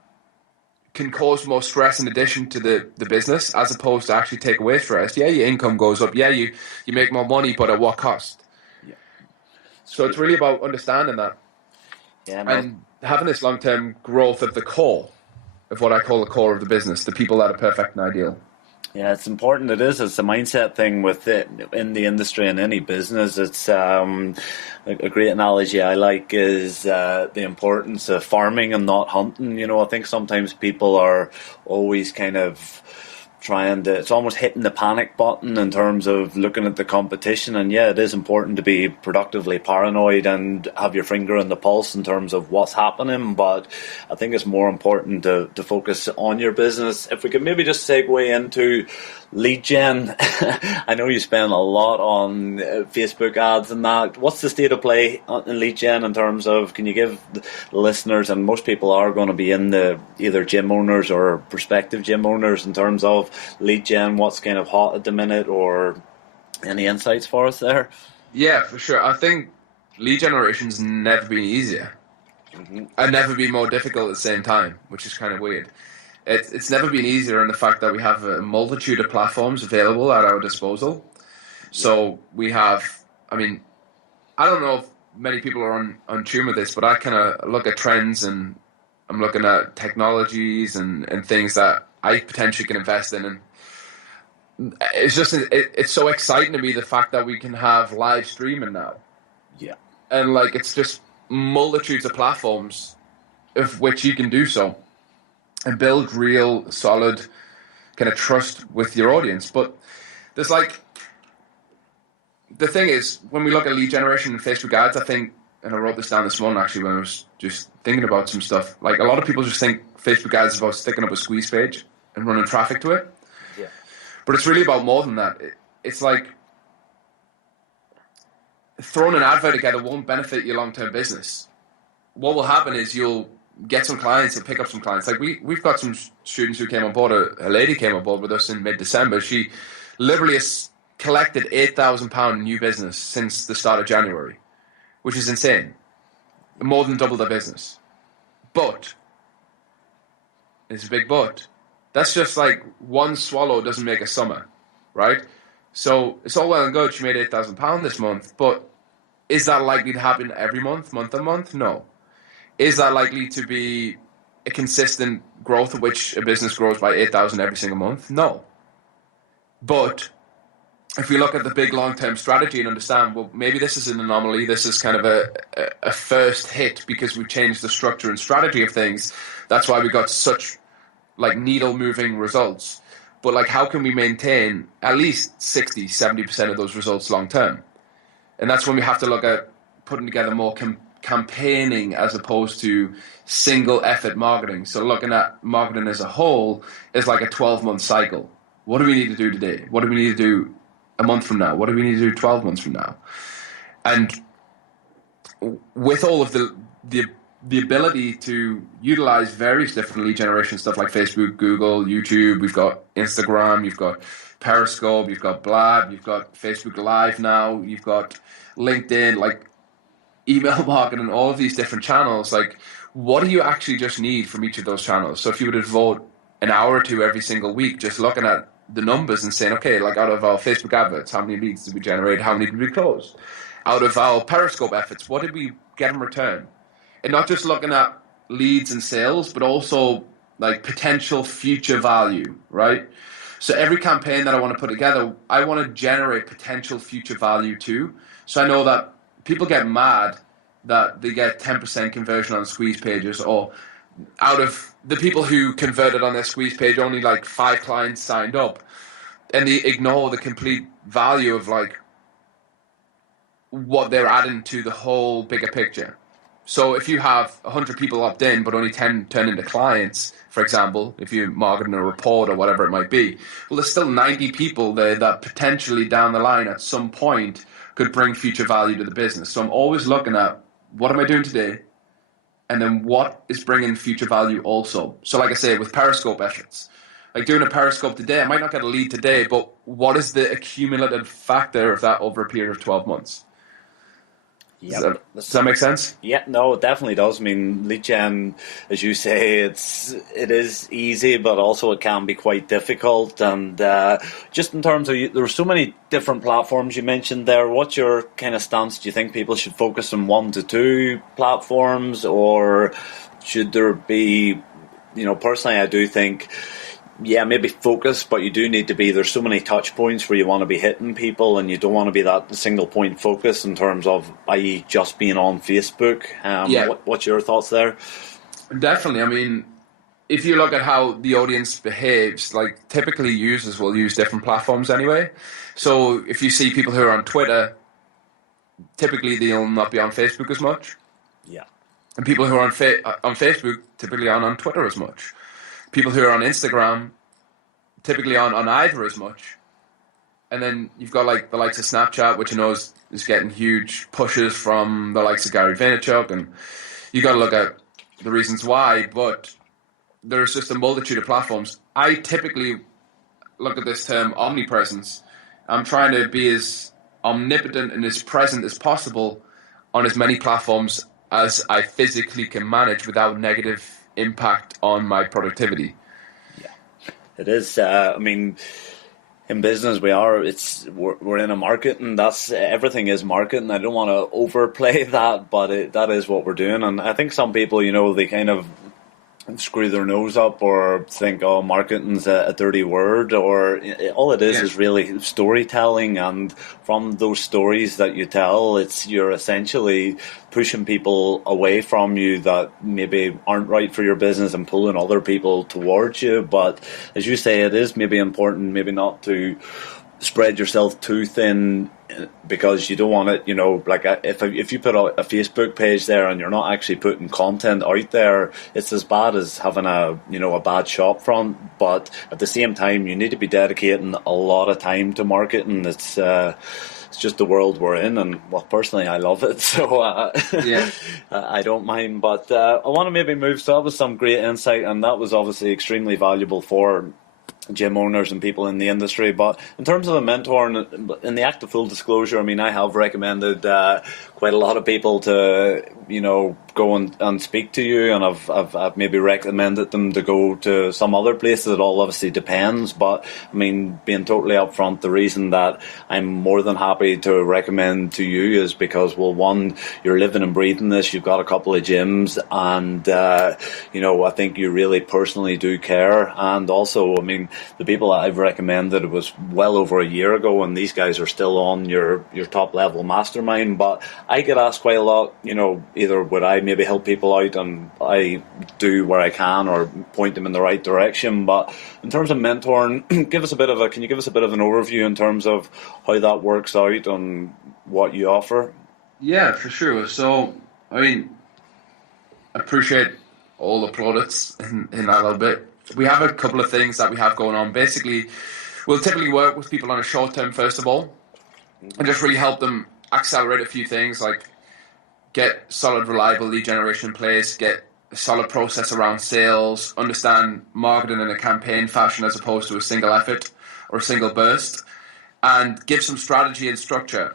can cause more stress in addition to the business as opposed to actually take away stress. Yeah, your income goes up. Yeah, you make more money, but at what cost? Yeah. So it's really about understanding that. Yeah, and having this long-term growth of the core of what I call the core of the business, the people that are perfect and ideal. Yeah, it's important. It is. It's a mindset thing with it in the industry and any business. It's a great analogy I like is the importance of farming and not hunting. You know, I think sometimes people are always kind of trying to, it's almost hitting the panic button in terms of looking at the competition. And yeah, it is important to be productively paranoid and have your finger on the pulse in terms of what's happening. But I think it's more important to focus on your business. If we could maybe just segue into lead gen. I know you spend a lot on Facebook ads and that. What's the state of play in lead gen in terms of, can you give the listeners, and most people are going to be in the either gym owners or prospective gym owners, in terms of lead gen, what's kind of hot at the minute, or any insights for us there? Yeah, for sure. I think lead generation's never been easier and never been more difficult at the same time, which is kind of weird. It's never been easier in the fact that we have a multitude of platforms available at our disposal. So we have, I mean, I don't know if many people are on tune with this, but I kind of look at trends and I'm looking at technologies and things that I potentially can invest in. And it's just, it's so exciting to me, the fact that we can have live streaming now. Yeah. And like, it's just multitudes of platforms of which you can do so and build real solid kind of trust with your audience. But there's like, the thing is, when we look at lead generation and Facebook ads, I think, and I wrote this down this morning actually when I was just thinking about some stuff, like a lot of people just think Facebook ads is about sticking up a squeeze page and running traffic to it. Yeah. But it's really about more than that. It's like throwing an advert together won't benefit your long-term business. What will happen is you'll get some clients and pick up some clients. Like we've got some students who came on board. A lady came on board with us in mid-December. She literally has collected £8,000 in new business since the start of January, which is insane. More than double their business. But, it's a big but, that's just like one swallow doesn't make a summer, right? So it's all well and good she made £8,000 this month, but is that likely to happen every month on month? No. Is that likely to be a consistent growth at which a business grows by 8,000 every single month? No. But if we look at the big long-term strategy and understand, well, maybe this is an anomaly, this is kind of a first hit because we've changed the structure and strategy of things. That's why we got such like needle-moving results. But like, how can we maintain at least 60, 70% of those results long-term? And that's when we have to look at putting together more campaigning as opposed to single effort marketing. So looking at marketing as a whole is like a 12-month cycle. What do we need to do today? What do we need to do a month from now? What do we need to do 12 months from now? And with all of the ability to utilize various different lead generation stuff like Facebook, Google, YouTube, we've got Instagram, you've got Periscope, you've got Blab, you've got Facebook Live now, you've got LinkedIn, like email marketing, all of these different channels. Like, what do you actually just need from each of those channels? So if you were to devote an hour or two every single week just looking at the numbers and saying, okay, like out of our Facebook adverts, how many leads did we generate? How many did we close? Out of our Periscope efforts, what did we get in return? And not just looking at leads and sales, but also like potential future value, right? So every campaign that I want to put together, I want to generate potential future value too. So I know that people get mad that they get 10% conversion on squeeze pages, or out of the people who converted on their squeeze page, only like 5 clients signed up, and they ignore the complete value of like what they're adding to the whole bigger picture. So if you have 100 people opt in, but only 10 turn into clients, for example, if you're marketing a report or whatever it might be, well, there's still 90 people there that potentially down the line at some point could bring future value to the business. So I'm always looking at, what am I doing today? And then what is bringing future value also? So like I say, with Periscope efforts, like doing a Periscope today, I might not get a lead today, but what is the accumulative factor of that over a period of 12 months? Yep. Does that make sense? Yeah, no, it definitely does. I mean, lead gen, as you say, it is easy, but also it can be quite difficult. And just in terms of, there are so many different platforms you mentioned there. What's your kind of stance? Do you think people should focus on 1 to 2 platforms, or should there be, personally, I do think yeah, maybe focus, but you do need to be, there's so many touch points where you want to be hitting people, and you don't want to be that single point focus in terms of, i.e., just being on Facebook. Yeah, What's your thoughts there? definitely. I mean, if you look at how the audience behaves, like typically users will use different platforms anyway. So if you see people who are on Twitter, typically they'll not be on Facebook as much. Yeah. And people who are on Facebook typically aren't on Twitter as much. People who are on Instagram typically aren't on either as much. And then you've got like the likes of Snapchat, which you know is getting huge pushes from the likes of Gary Vaynerchuk, and you got to look at the reasons why. But there's just a multitude of platforms. I typically look at this term omnipresence. I'm trying to be as omnipotent and as present as possible on as many platforms as I physically can manage without negative impact on my productivity. Yeah, it is. I mean, in business, we're in a market, and that's everything is market, and I don't want to overplay that, but that is what we're doing. And I think some people, they kind of screw their nose up or think, oh, marketing's a dirty word, or all it is really storytelling, and from those stories that you tell, you're essentially pushing people away from you that maybe aren't right for your business and pulling other people towards you. But as you say, it is maybe important maybe not to spread yourself too thin, because you don't want it, like if you put out a Facebook page there and you're not actually putting content out there, it's as bad as having a bad shop front. But at the same time, you need to be dedicating a lot of time to marketing. It's just the world we're in, and well, personally, I love it, so I don't mind. But I want to maybe move. So that was some great insight, and that was obviously extremely valuable for gym owners and people in the industry. But in terms of a mentor, in the act of full disclosure, I mean, I have recommended quite a lot of people to go and speak to you, and I've maybe recommended them to go to some other places. It all obviously depends, but I mean, being totally upfront, the reason that I'm more than happy to recommend to you is because, well, one, you're living and breathing this, you've got a couple of gyms, and I think you really personally do care. And also, I mean, the people that I've recommended, it was well over a year ago, and these guys are still on your top level mastermind. But I get asked quite a lot, either would I maybe help people out, and I do where I can, or point them in the right direction. But in terms of mentoring, can you give us a bit of an overview in terms of how that works out and what you offer? Yeah, for sure. So, I mean, I appreciate all the plaudits in that little bit. We have a couple of things that we have going on. Basically, we'll typically work with people on a short term, first of all, and just really help them accelerate a few things, like get solid, reliable lead generation in place, get a solid process around sales, understand marketing in a campaign fashion as opposed to a single effort or a single burst, and give some strategy and structure,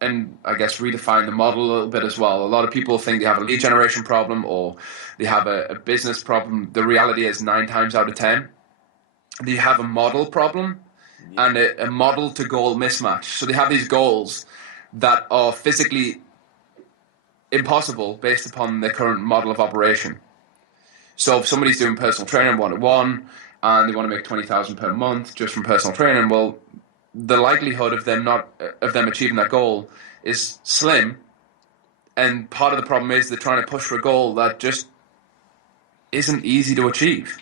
and I guess redefine the model a little bit as well. A lot of people think they have a lead generation problem or they have a business problem. The reality is 9 times out of 10, they have a model problem and a model to goal mismatch. So they have these goals that are physically impossible based upon their current model of operation. So if somebody's doing personal training 1-to-1 and they want to make 20,000 per month just from personal training, well, the likelihood of them achieving that goal is slim. And part of the problem is they're trying to push for a goal that just isn't easy to achieve.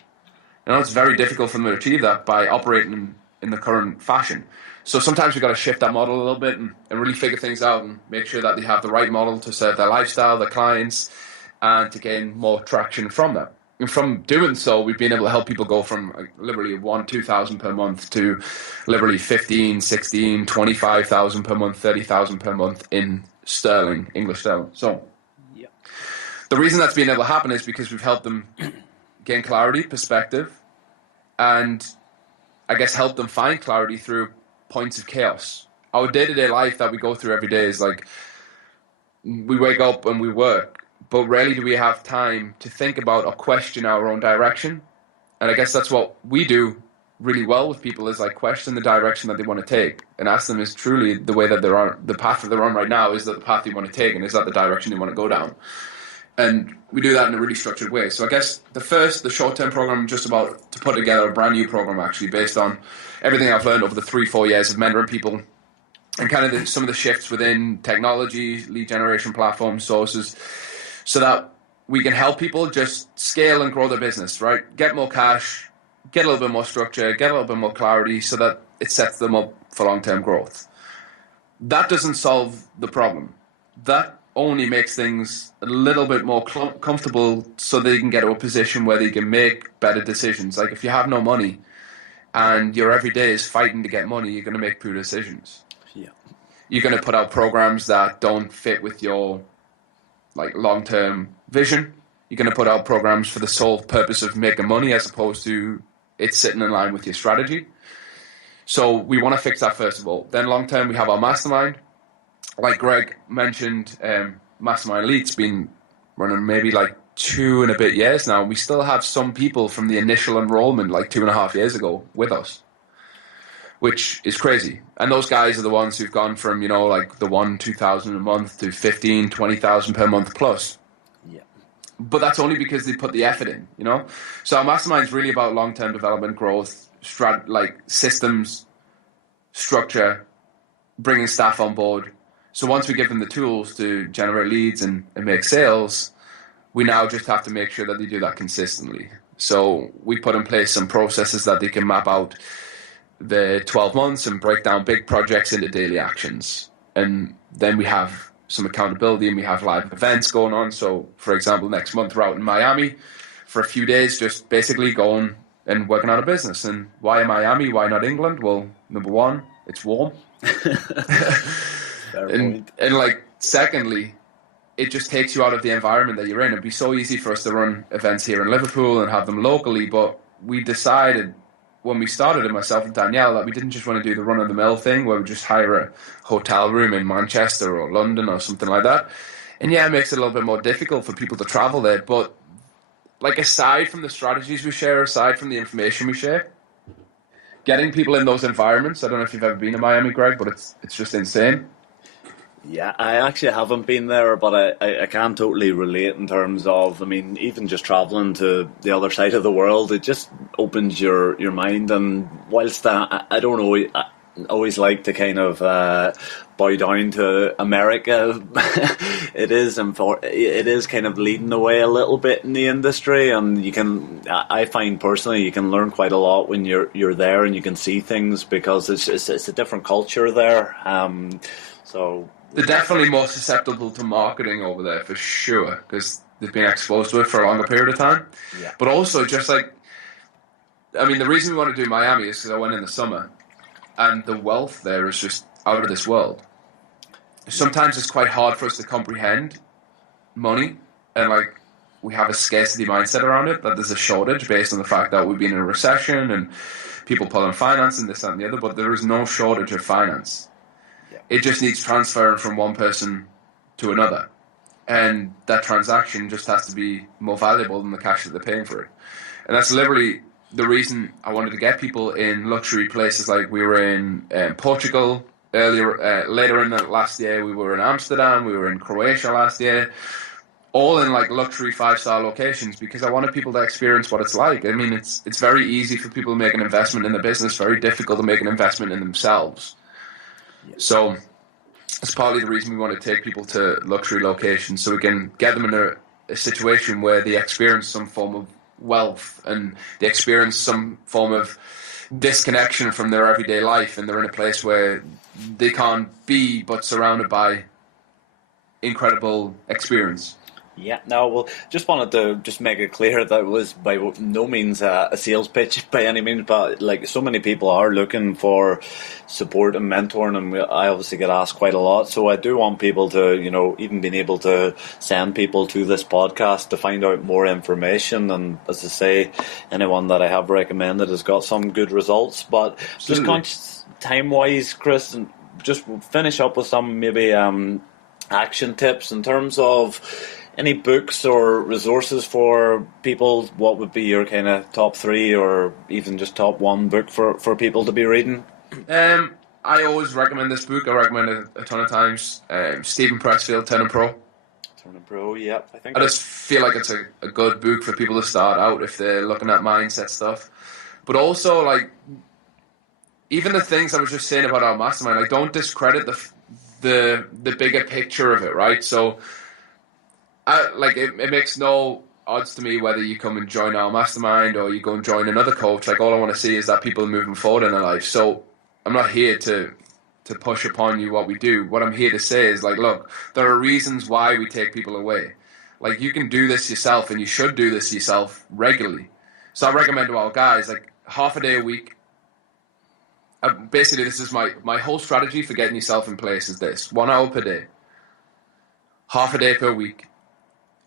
It's very difficult for them to achieve that by operating in the current fashion. So sometimes we've got to shift that model a little bit and really figure things out and make sure that they have the right model to serve their lifestyle, their clients, and to gain more traction from that. And from doing so, we've been able to help people go from literally 2,000 per month to literally 15, 16, 25,000 per month, 30,000 per month in sterling, English sterling. So the reason that's been able to happen is because we've helped them gain clarity, perspective, and I guess help them find clarity through points of chaos. Our day-to-day life that we go through every day is like we wake up and we work, but rarely do we have time to think about or question our own direction. And I guess that's what we do really well with people, is like question the direction that they want to take and ask them, is truly the way that they're on, the path that they're on right now, is that the path they want to take, and is that the direction they want to go down? And we do that in a really structured way. So I guess the short-term program, I'm just about to put together a brand new program actually based on everything I've learned over the 3-4 years of mentoring people and kind of some of the shifts within technology, lead generation platforms, sources, so that we can help people just scale and grow their business, right? Get more cash, get a little bit more structure, get a little bit more clarity so that it sets them up for long-term growth. That doesn't solve the problem. That only makes things a little bit more comfortable so they can get to a position where they can make better decisions. Like if you have no money and your every day is fighting to get money, you're going to make poor decisions. Yeah. You're going to put out programs that don't fit with your like long-term vision. You're going to put out programs for the sole purpose of making money as opposed to it sitting in line with your strategy. So we want to fix that first of all. Then long-term, we have our mastermind. Like Greg mentioned, Mastermind Elite's been running maybe like 2 and a bit years now. We still have some people from the initial enrollment like 2.5 years ago with us, which is crazy. And those guys are the ones who've gone from, you know, like the 2,000 a month to 15, 20,000 per month plus. Yeah. But that's only because they put the effort in, you know? So our mastermind is really about long-term development, growth, like systems, structure, bringing staff on board. So once we give them the tools to generate leads and make sales, we now just have to make sure that they do that consistently. So we put in place some processes that they can map out the 12 months and break down big projects into daily actions. And then we have some accountability and we have live events going on. So for example, next month we're out in Miami for a few days, just basically going and working on a business. And why Miami? Why not England? Well, number one, it's warm. And like secondly, it just takes you out of the environment that you're in. It'd be so easy for us to run events here in Liverpool and have them locally, but we decided when we started it, myself and Danielle, that we didn't just want to do the run-of-the-mill thing where we just hire a hotel room in Manchester or London or something like that. And yeah, it makes it a little bit more difficult for people to travel there, but like aside from the strategies we share, aside from the information we share, getting people in those environments, I don't know if you've ever been to Miami, Greg, but it's just insane. Yeah, I actually haven't been there, but I can totally relate in terms of, I mean, even just traveling to the other side of the world, it just opens your mind. And whilst I don't know, I always like to kind of bow down to America, it is kind of leading the way a little bit in the industry, and I find personally you can learn quite a lot when you're there and you can see things because it's a different culture there. So. They're definitely more susceptible to marketing over there for sure because they've been exposed to it for a longer period of time. Yeah. But also just like, I mean, the reason we want to do Miami is because I went in the summer and the wealth there is just out of this world. Sometimes it's quite hard for us to comprehend money and like we have a scarcity mindset around it, that there's a shortage based on the fact that we've been in a recession and people pulling finance and this, that, and the other, but there is no shortage of finance. It just needs transferring from one person to another. And that transaction just has to be more valuable than the cash that they're paying for it. And that's literally the reason I wanted to get people in luxury places. Like we were in Portugal later in the last year. We were in Amsterdam. We were in Croatia last year. All in like luxury 5-star locations because I wanted people to experience what it's like. I mean, it's very easy for people to make an investment in the business, very difficult to make an investment in themselves. So it's partly the reason we want to take people to luxury locations so we can get them in a situation where they experience some form of wealth and they experience some form of disconnection from their everyday life and they're in a place where they can't be but surrounded by incredible experience. Yeah, no, well, just wanted to just make it clear that it was by no means a sales pitch by any means, but like so many people are looking for support and mentoring, and I obviously get asked quite a lot. So I do want people to, you know, even being able to send people to this podcast to find out more information. And as I say, anyone that I have recommended has got some good results. But Absolutely. Just conscious time-wise, Chris, and just finish up with some maybe action tips in terms of any books or resources for people. What would be your kind of top 3 or even just top 1 book for people to be reading? I always recommend this book. I recommend it a ton of times. Stephen Pressfield, 10 and Pro. Turning Pro, yep. I think I just feel like it's a good book for people to start out if they're looking at mindset stuff. But also, like, even the things I was just saying about our mastermind, like, don't discredit the bigger picture of it, right? So, it makes no odds to me whether you come and join our mastermind or you go and join another coach. Like, all I want to see is that people are moving forward in their life. So, I'm not here to push upon you what we do. What I'm here to say is, like, look, there are reasons why we take people away. Like, you can do this yourself, and you should do this yourself regularly. So I recommend to our guys, like, half a day a week. Basically, this is my whole strategy for getting yourself in place is this: 1 hour per day, half a day per week,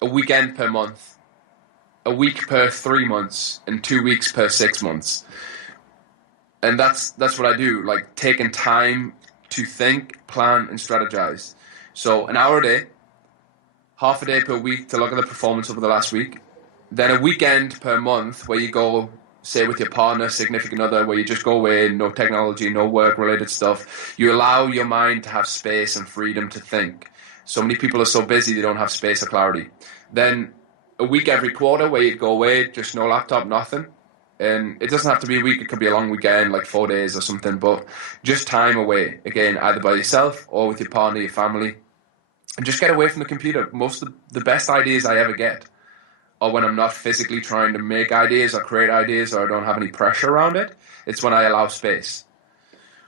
a weekend per month, a week per 3 months, and 2 weeks per 6 months. And that's what I do, like, taking time to think, plan, and strategize. So an hour a day, half a day per week to look at the performance over the last week, then a weekend per month where you go, say, with your partner, significant other, where you just go away, no technology, no work-related stuff. You allow your mind to have space and freedom to think. So many people are so busy they don't have space or clarity. Then a week every quarter where you go away, just no laptop, nothing. And it doesn't have to be a week, it could be a long weekend, like 4 days or something, but just time away, again, either by yourself or with your partner, your family. And just get away from the computer. Most of the best ideas I ever get are when I'm not physically trying to make ideas or create ideas or I don't have any pressure around it. It's when I allow space.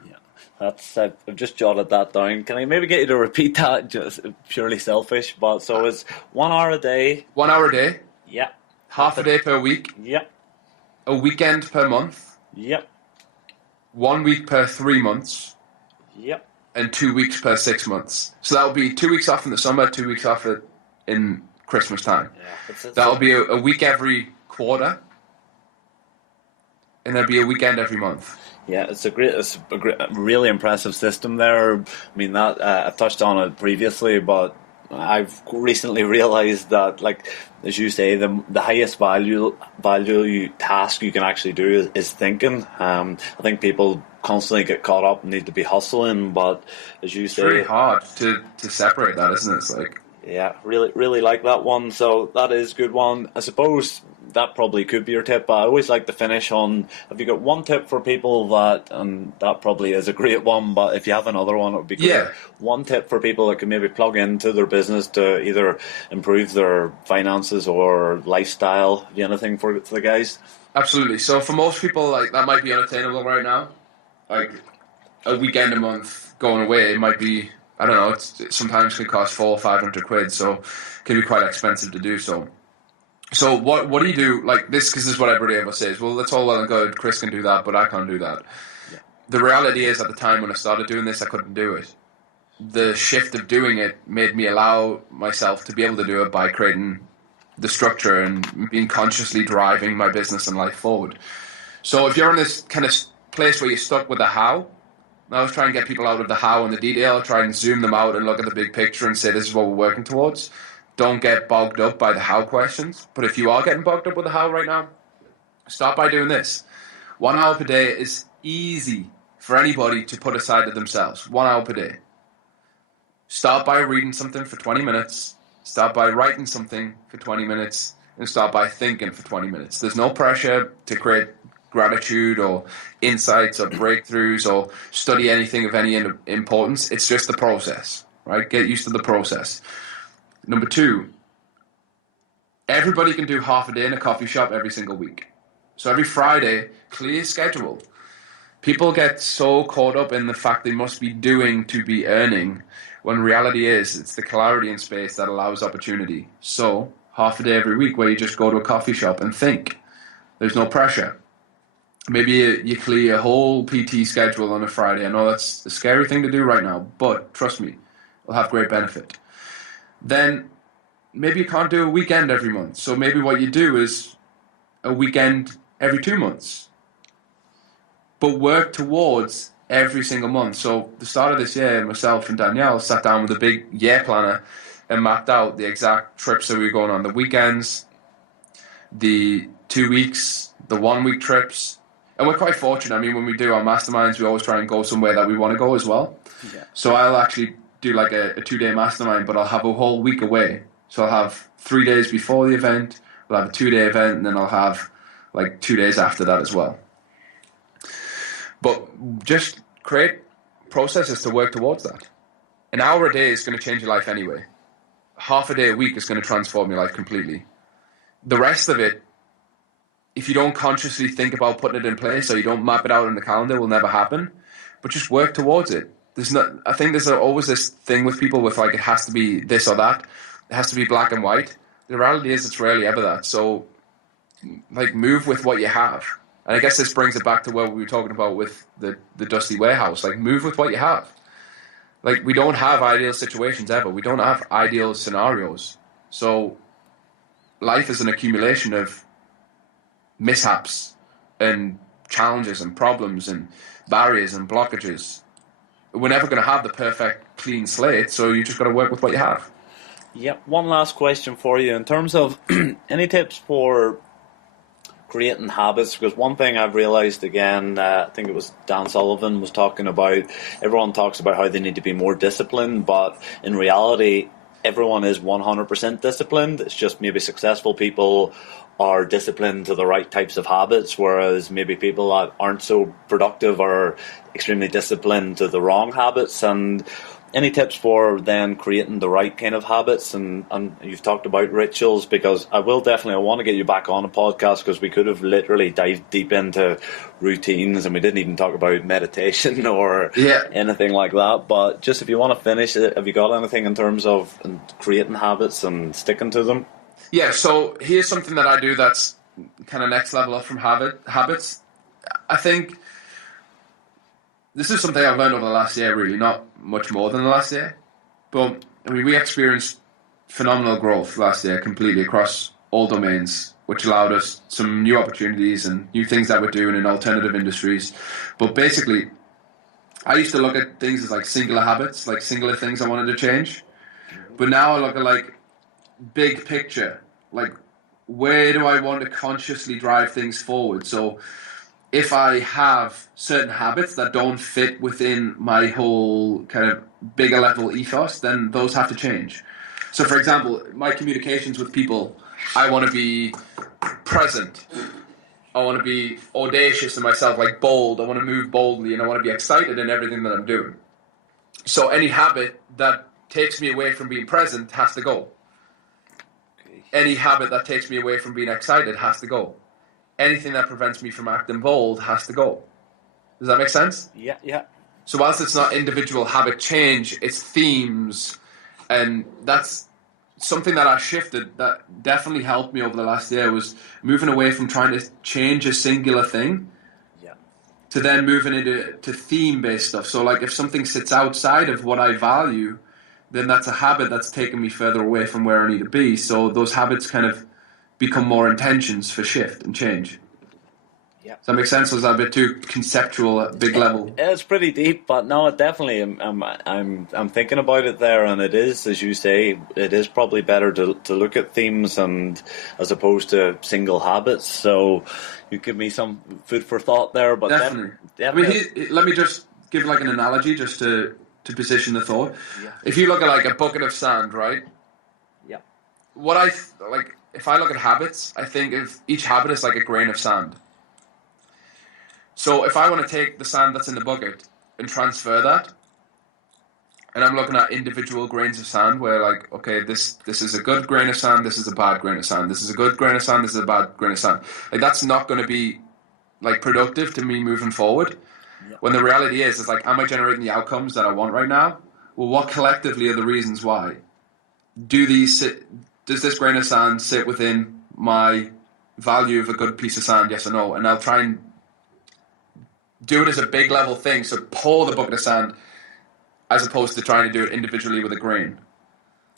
Yeah, that's I've just jotted that down. Can I maybe get you to repeat that? Just purely selfish, but so it's 1 hour a day. 1 hour a day. Yeah. Half a day per week. Yep. A weekend per month. Yep. 1 week per 3 months. Yep. And 2 weeks per 6 months. So that would be 2 weeks off in the summer, 2 weeks off in Christmas time. Yeah, that'll be a week every quarter, and there'll be a weekend every month. Yeah, it's a really impressive system there. I mean, that I've touched on it previously, but I've recently realized that, like, as you say, the highest value task you can actually do is thinking. I think people constantly get caught up and need to be hustling, but as you say, it's really hard to separate that, isn't it? It's like, yeah, really like that one. So that is a good one. I suppose that probably could be your tip, but I always like to finish on, have you got one tip for people that, and that probably is a great one, but if you have another one, it would be great. Yeah. One tip for people that can maybe plug into their business to either improve their finances or lifestyle. Have you anything for the guys? Absolutely. So for most people, like, that might be unattainable right now. Like, a weekend a month going away, it might be, I don't know, it sometimes can cost 400 or 500 quid, so it can be quite expensive to do so. So what do you do, like this, because this is what everybody ever says, well, that's all well and good, Chris can do that, but I can't do that. Yeah. The reality is, at the time when I started doing this, I couldn't do it. The shift of doing it made me allow myself to be able to do it by creating the structure and being consciously driving my business and life forward. So if you're in this kind of place where you're stuck with the how, I always try and get people out of the how and the detail, try and zoom them out and look at the big picture and say, this is what we're working towards. Don't get bogged up by the how questions. But if you are getting bogged up with the how right now, start by doing this. 1 hour per day is easy for anybody to put aside to themselves. 1 hour per day. Start by reading something for 20 minutes. Start by writing something for 20 minutes. And start by thinking for 20 minutes. There's no pressure to create gratitude or insights or breakthroughs or study anything of any importance. It's just the process, right? Get used to the process. Number 2, everybody can do half a day in a coffee shop every single week. So every Friday, clear schedule. People get so caught up in the fact they must be doing to be earning, when reality is, it's the clarity in space that allows opportunity. So half a day every week where you just go to a coffee shop and think. There's no pressure. Maybe you clear your whole PT schedule on a Friday. I know that's a scary thing to do right now, but trust me, it'll have great benefit. Then maybe you can't do a weekend every month. So maybe what you do is a weekend every 2 months. But work towards every single month. So the start of this year, myself and Danielle sat down with a big year planner and mapped out the exact trips that we were going on. The weekends, the 2 weeks, the 1 week trips. And we're quite fortunate. I mean, when we do our masterminds, we always try and go somewhere that we want to go as well. Yeah. So I'll actually do like a 2-day mastermind, but I'll have a whole week away So I'll have 3 days before the event, I'll have a 2-day event, and then I'll have like 2 days after that as well. But just create processes to work towards that. An hour a day is going to change your life anyway. Half a day a week is going to transform your life completely. The rest of it, if you don't consciously think about putting it in place or you don't map it out in the calendar, will never happen. But just work towards it. I think there's always this thing with people with like, it has to be this or that. It has to be black and white. The reality is it's rarely ever that. So like move with what you have. And I guess this brings it back to what we were talking about with the dusty warehouse. Like move with what you have. Like we don't have ideal situations ever. We don't have ideal scenarios. So life is an accumulation of mishaps and challenges and problems and barriers and blockages. We're never going to have the perfect clean slate, so you just got to work with what you have. Yep. One last question for you in terms of any tips for creating habits, because one thing I've realized again, I think it was Dan Sullivan was talking about, everyone talks about how they need to be more disciplined, but in reality everyone is 100% disciplined. It's just maybe successful people are disciplined to the right types of habits, whereas maybe people that aren't so productive are extremely disciplined to the wrong habits. And any tips for then creating the right kind of habits? And you've talked about rituals, because I want to get you back on a podcast, because we could have literally dived deep into routines and we didn't even talk about meditation or anything like that. But just if you want to finish it, have you got anything in terms of creating habits and sticking to them? Yeah, so here's something that I do that's kind of next level up from habits. I think this is something I've learned over the last year, really, not much more than the last year. But I mean, we experienced phenomenal growth last year completely across all domains, which allowed us some new opportunities and new things that we're doing in alternative industries. But basically, I used to look at things as like singular habits, like singular things I wanted to change. But now I look at like big picture, like where do I want to consciously drive things forward? So if I have certain habits that don't fit within my whole kind of bigger level ethos, then those have to change. So for example, my communications with people, I want to be present. I want to be audacious in myself, like bold. I want to move boldly and I want to be excited in everything that I'm doing. So any habit that takes me away from being present has to go. Any habit that takes me away from being excited has to go. Anything that prevents me from acting bold has to go. Does that make sense? Yeah. So whilst it's not individual habit change, it's themes. And that's something that I shifted that definitely helped me over the last year, was moving away from trying to change a singular thing to then moving into theme-based stuff. So like if something sits outside of what I value, then that's a habit that's taken me further away from where I need to be. So those habits kind of become more intentions for shift and change. Yeah. Does that make sense? Or is that a bit too conceptual at big level? It's pretty deep, but no, it definitely. I'm thinking about it there, and it is, as you say, it is probably better to look at themes and as opposed to single habits. So you give me some food for thought there, but definitely. I mean, let me just give like an analogy just to position the thought. Yeah. If you look at like a bucket of sand, right? Yeah. What I like, if I look at habits, I think of each habit as like a grain of sand. So if I want to take the sand that's in the bucket and transfer that, and I'm looking at individual grains of sand where like, okay, this is a good grain of sand, this is a bad grain of sand, this is a good grain of sand, this is a bad grain of sand. Like that's not going to be like productive to me moving forward. Yeah. When the reality is like, am I generating the outcomes that I want right now? Well, what collectively are the reasons why? Does this grain of sand sit within my value of a good piece of sand, yes or no? And I'll try and do it as a big level thing. So pour the bucket of sand as opposed to trying to do it individually with a grain.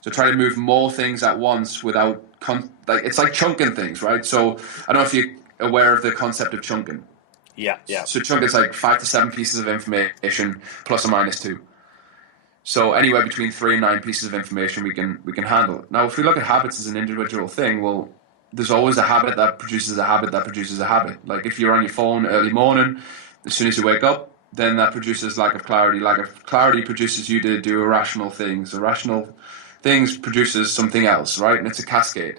So try to move more things at once without, it's like chunking things, right? So I don't know if you're aware of the concept of chunking. Yeah. So chunk is like 5 to 7 pieces of information plus or minus 2. So anywhere between 3 and 9 pieces of information we can handle. Now, if we look at habits as an individual thing, well, there's always a habit that produces a habit that produces a habit. Like if you're on your phone early morning, as soon as you wake up, then that produces lack of clarity. Lack of clarity produces you to do irrational things. Irrational things produces something else, right? And it's a cascade.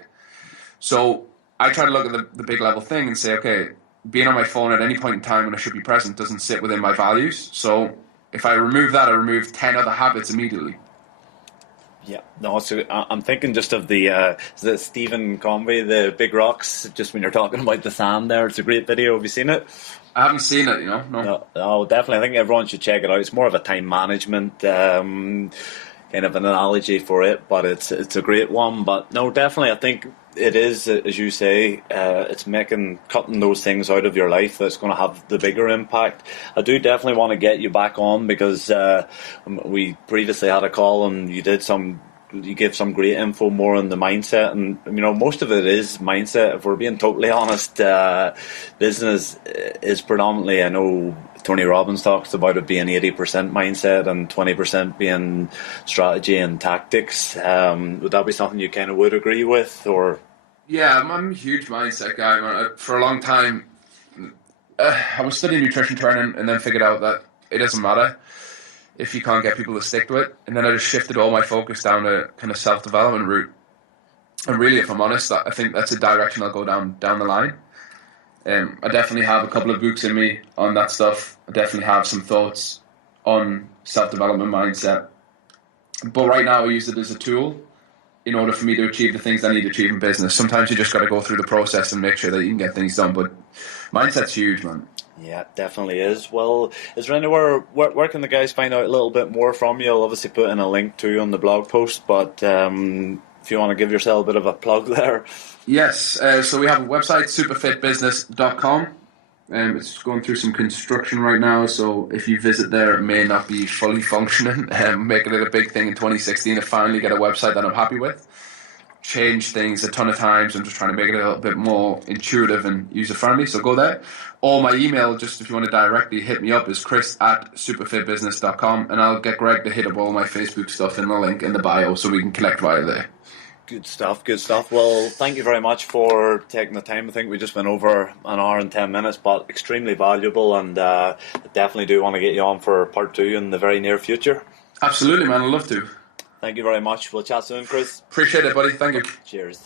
So I try to look at the big level thing and say, okay, being on my phone at any point in time when I should be present doesn't sit within my values. So if I remove that, I remove 10 other habits immediately. Yeah, no. So I'm thinking just of the Stephen Convey, the Big Rocks. Just when you're talking about the sand, there, it's a great video. Have you seen it? I haven't seen it, no. No, definitely. I think everyone should check it out. It's more of a time management kind of an analogy for it, but it's a great one. But no, definitely, I think it is, as you say, it's cutting those things out of your life that's going to have the bigger impact. I do definitely want to get you back on because we previously had a call and you gave some great info more on the mindset, and most of it is mindset. If we're being totally honest, business is predominantly, I know Tony Robbins talks about it being 80% mindset and 20% being strategy and tactics. Would that be something you kind of would agree with, or? Yeah, I'm a huge mindset guy, man. For a long time, I was studying nutrition training and then figured out that it doesn't matter if you can't get people to stick to it. And then I just shifted all my focus down a kind of self-development route. And really, if I'm honest, I think that's a direction I'll go down the line. I definitely have a couple of books in me on that stuff. I definitely have some thoughts on self-development mindset. But right now I use it as a tool in order for me to achieve the things I need to achieve in business. Sometimes you just got to go through the process and make sure that you can get things done. But mindset's huge, man. Yeah, it definitely is. Well, is there anywhere, where can the guys find out a little bit more from you? I'll obviously put in a link to you on the blog post, but if you want to give yourself a bit of a plug there. Yes, so we have a website, superfitbusiness.com. It's going through some construction right now, so if you visit there, it may not be fully functioning. Making it a big thing in 2016 to finally get a website that I'm happy with. Change things a ton of times. I'm just trying to make it a little bit more intuitive and user-friendly, so go there. Or my email, just if you want to directly hit me up, is chris@superfitbusiness.com, and I'll get Greg to hit up all my Facebook stuff in the link in the bio so we can connect via there. Good stuff, good stuff. Well, thank you very much for taking the time. I think we just went over an hour and 10 minutes, but extremely valuable, and I definitely do want to get you on for part 2 in the very near future. Absolutely, man. I'd love to. Thank you very much. We'll chat soon, Chris. Appreciate it, buddy. Thank you. Cheers.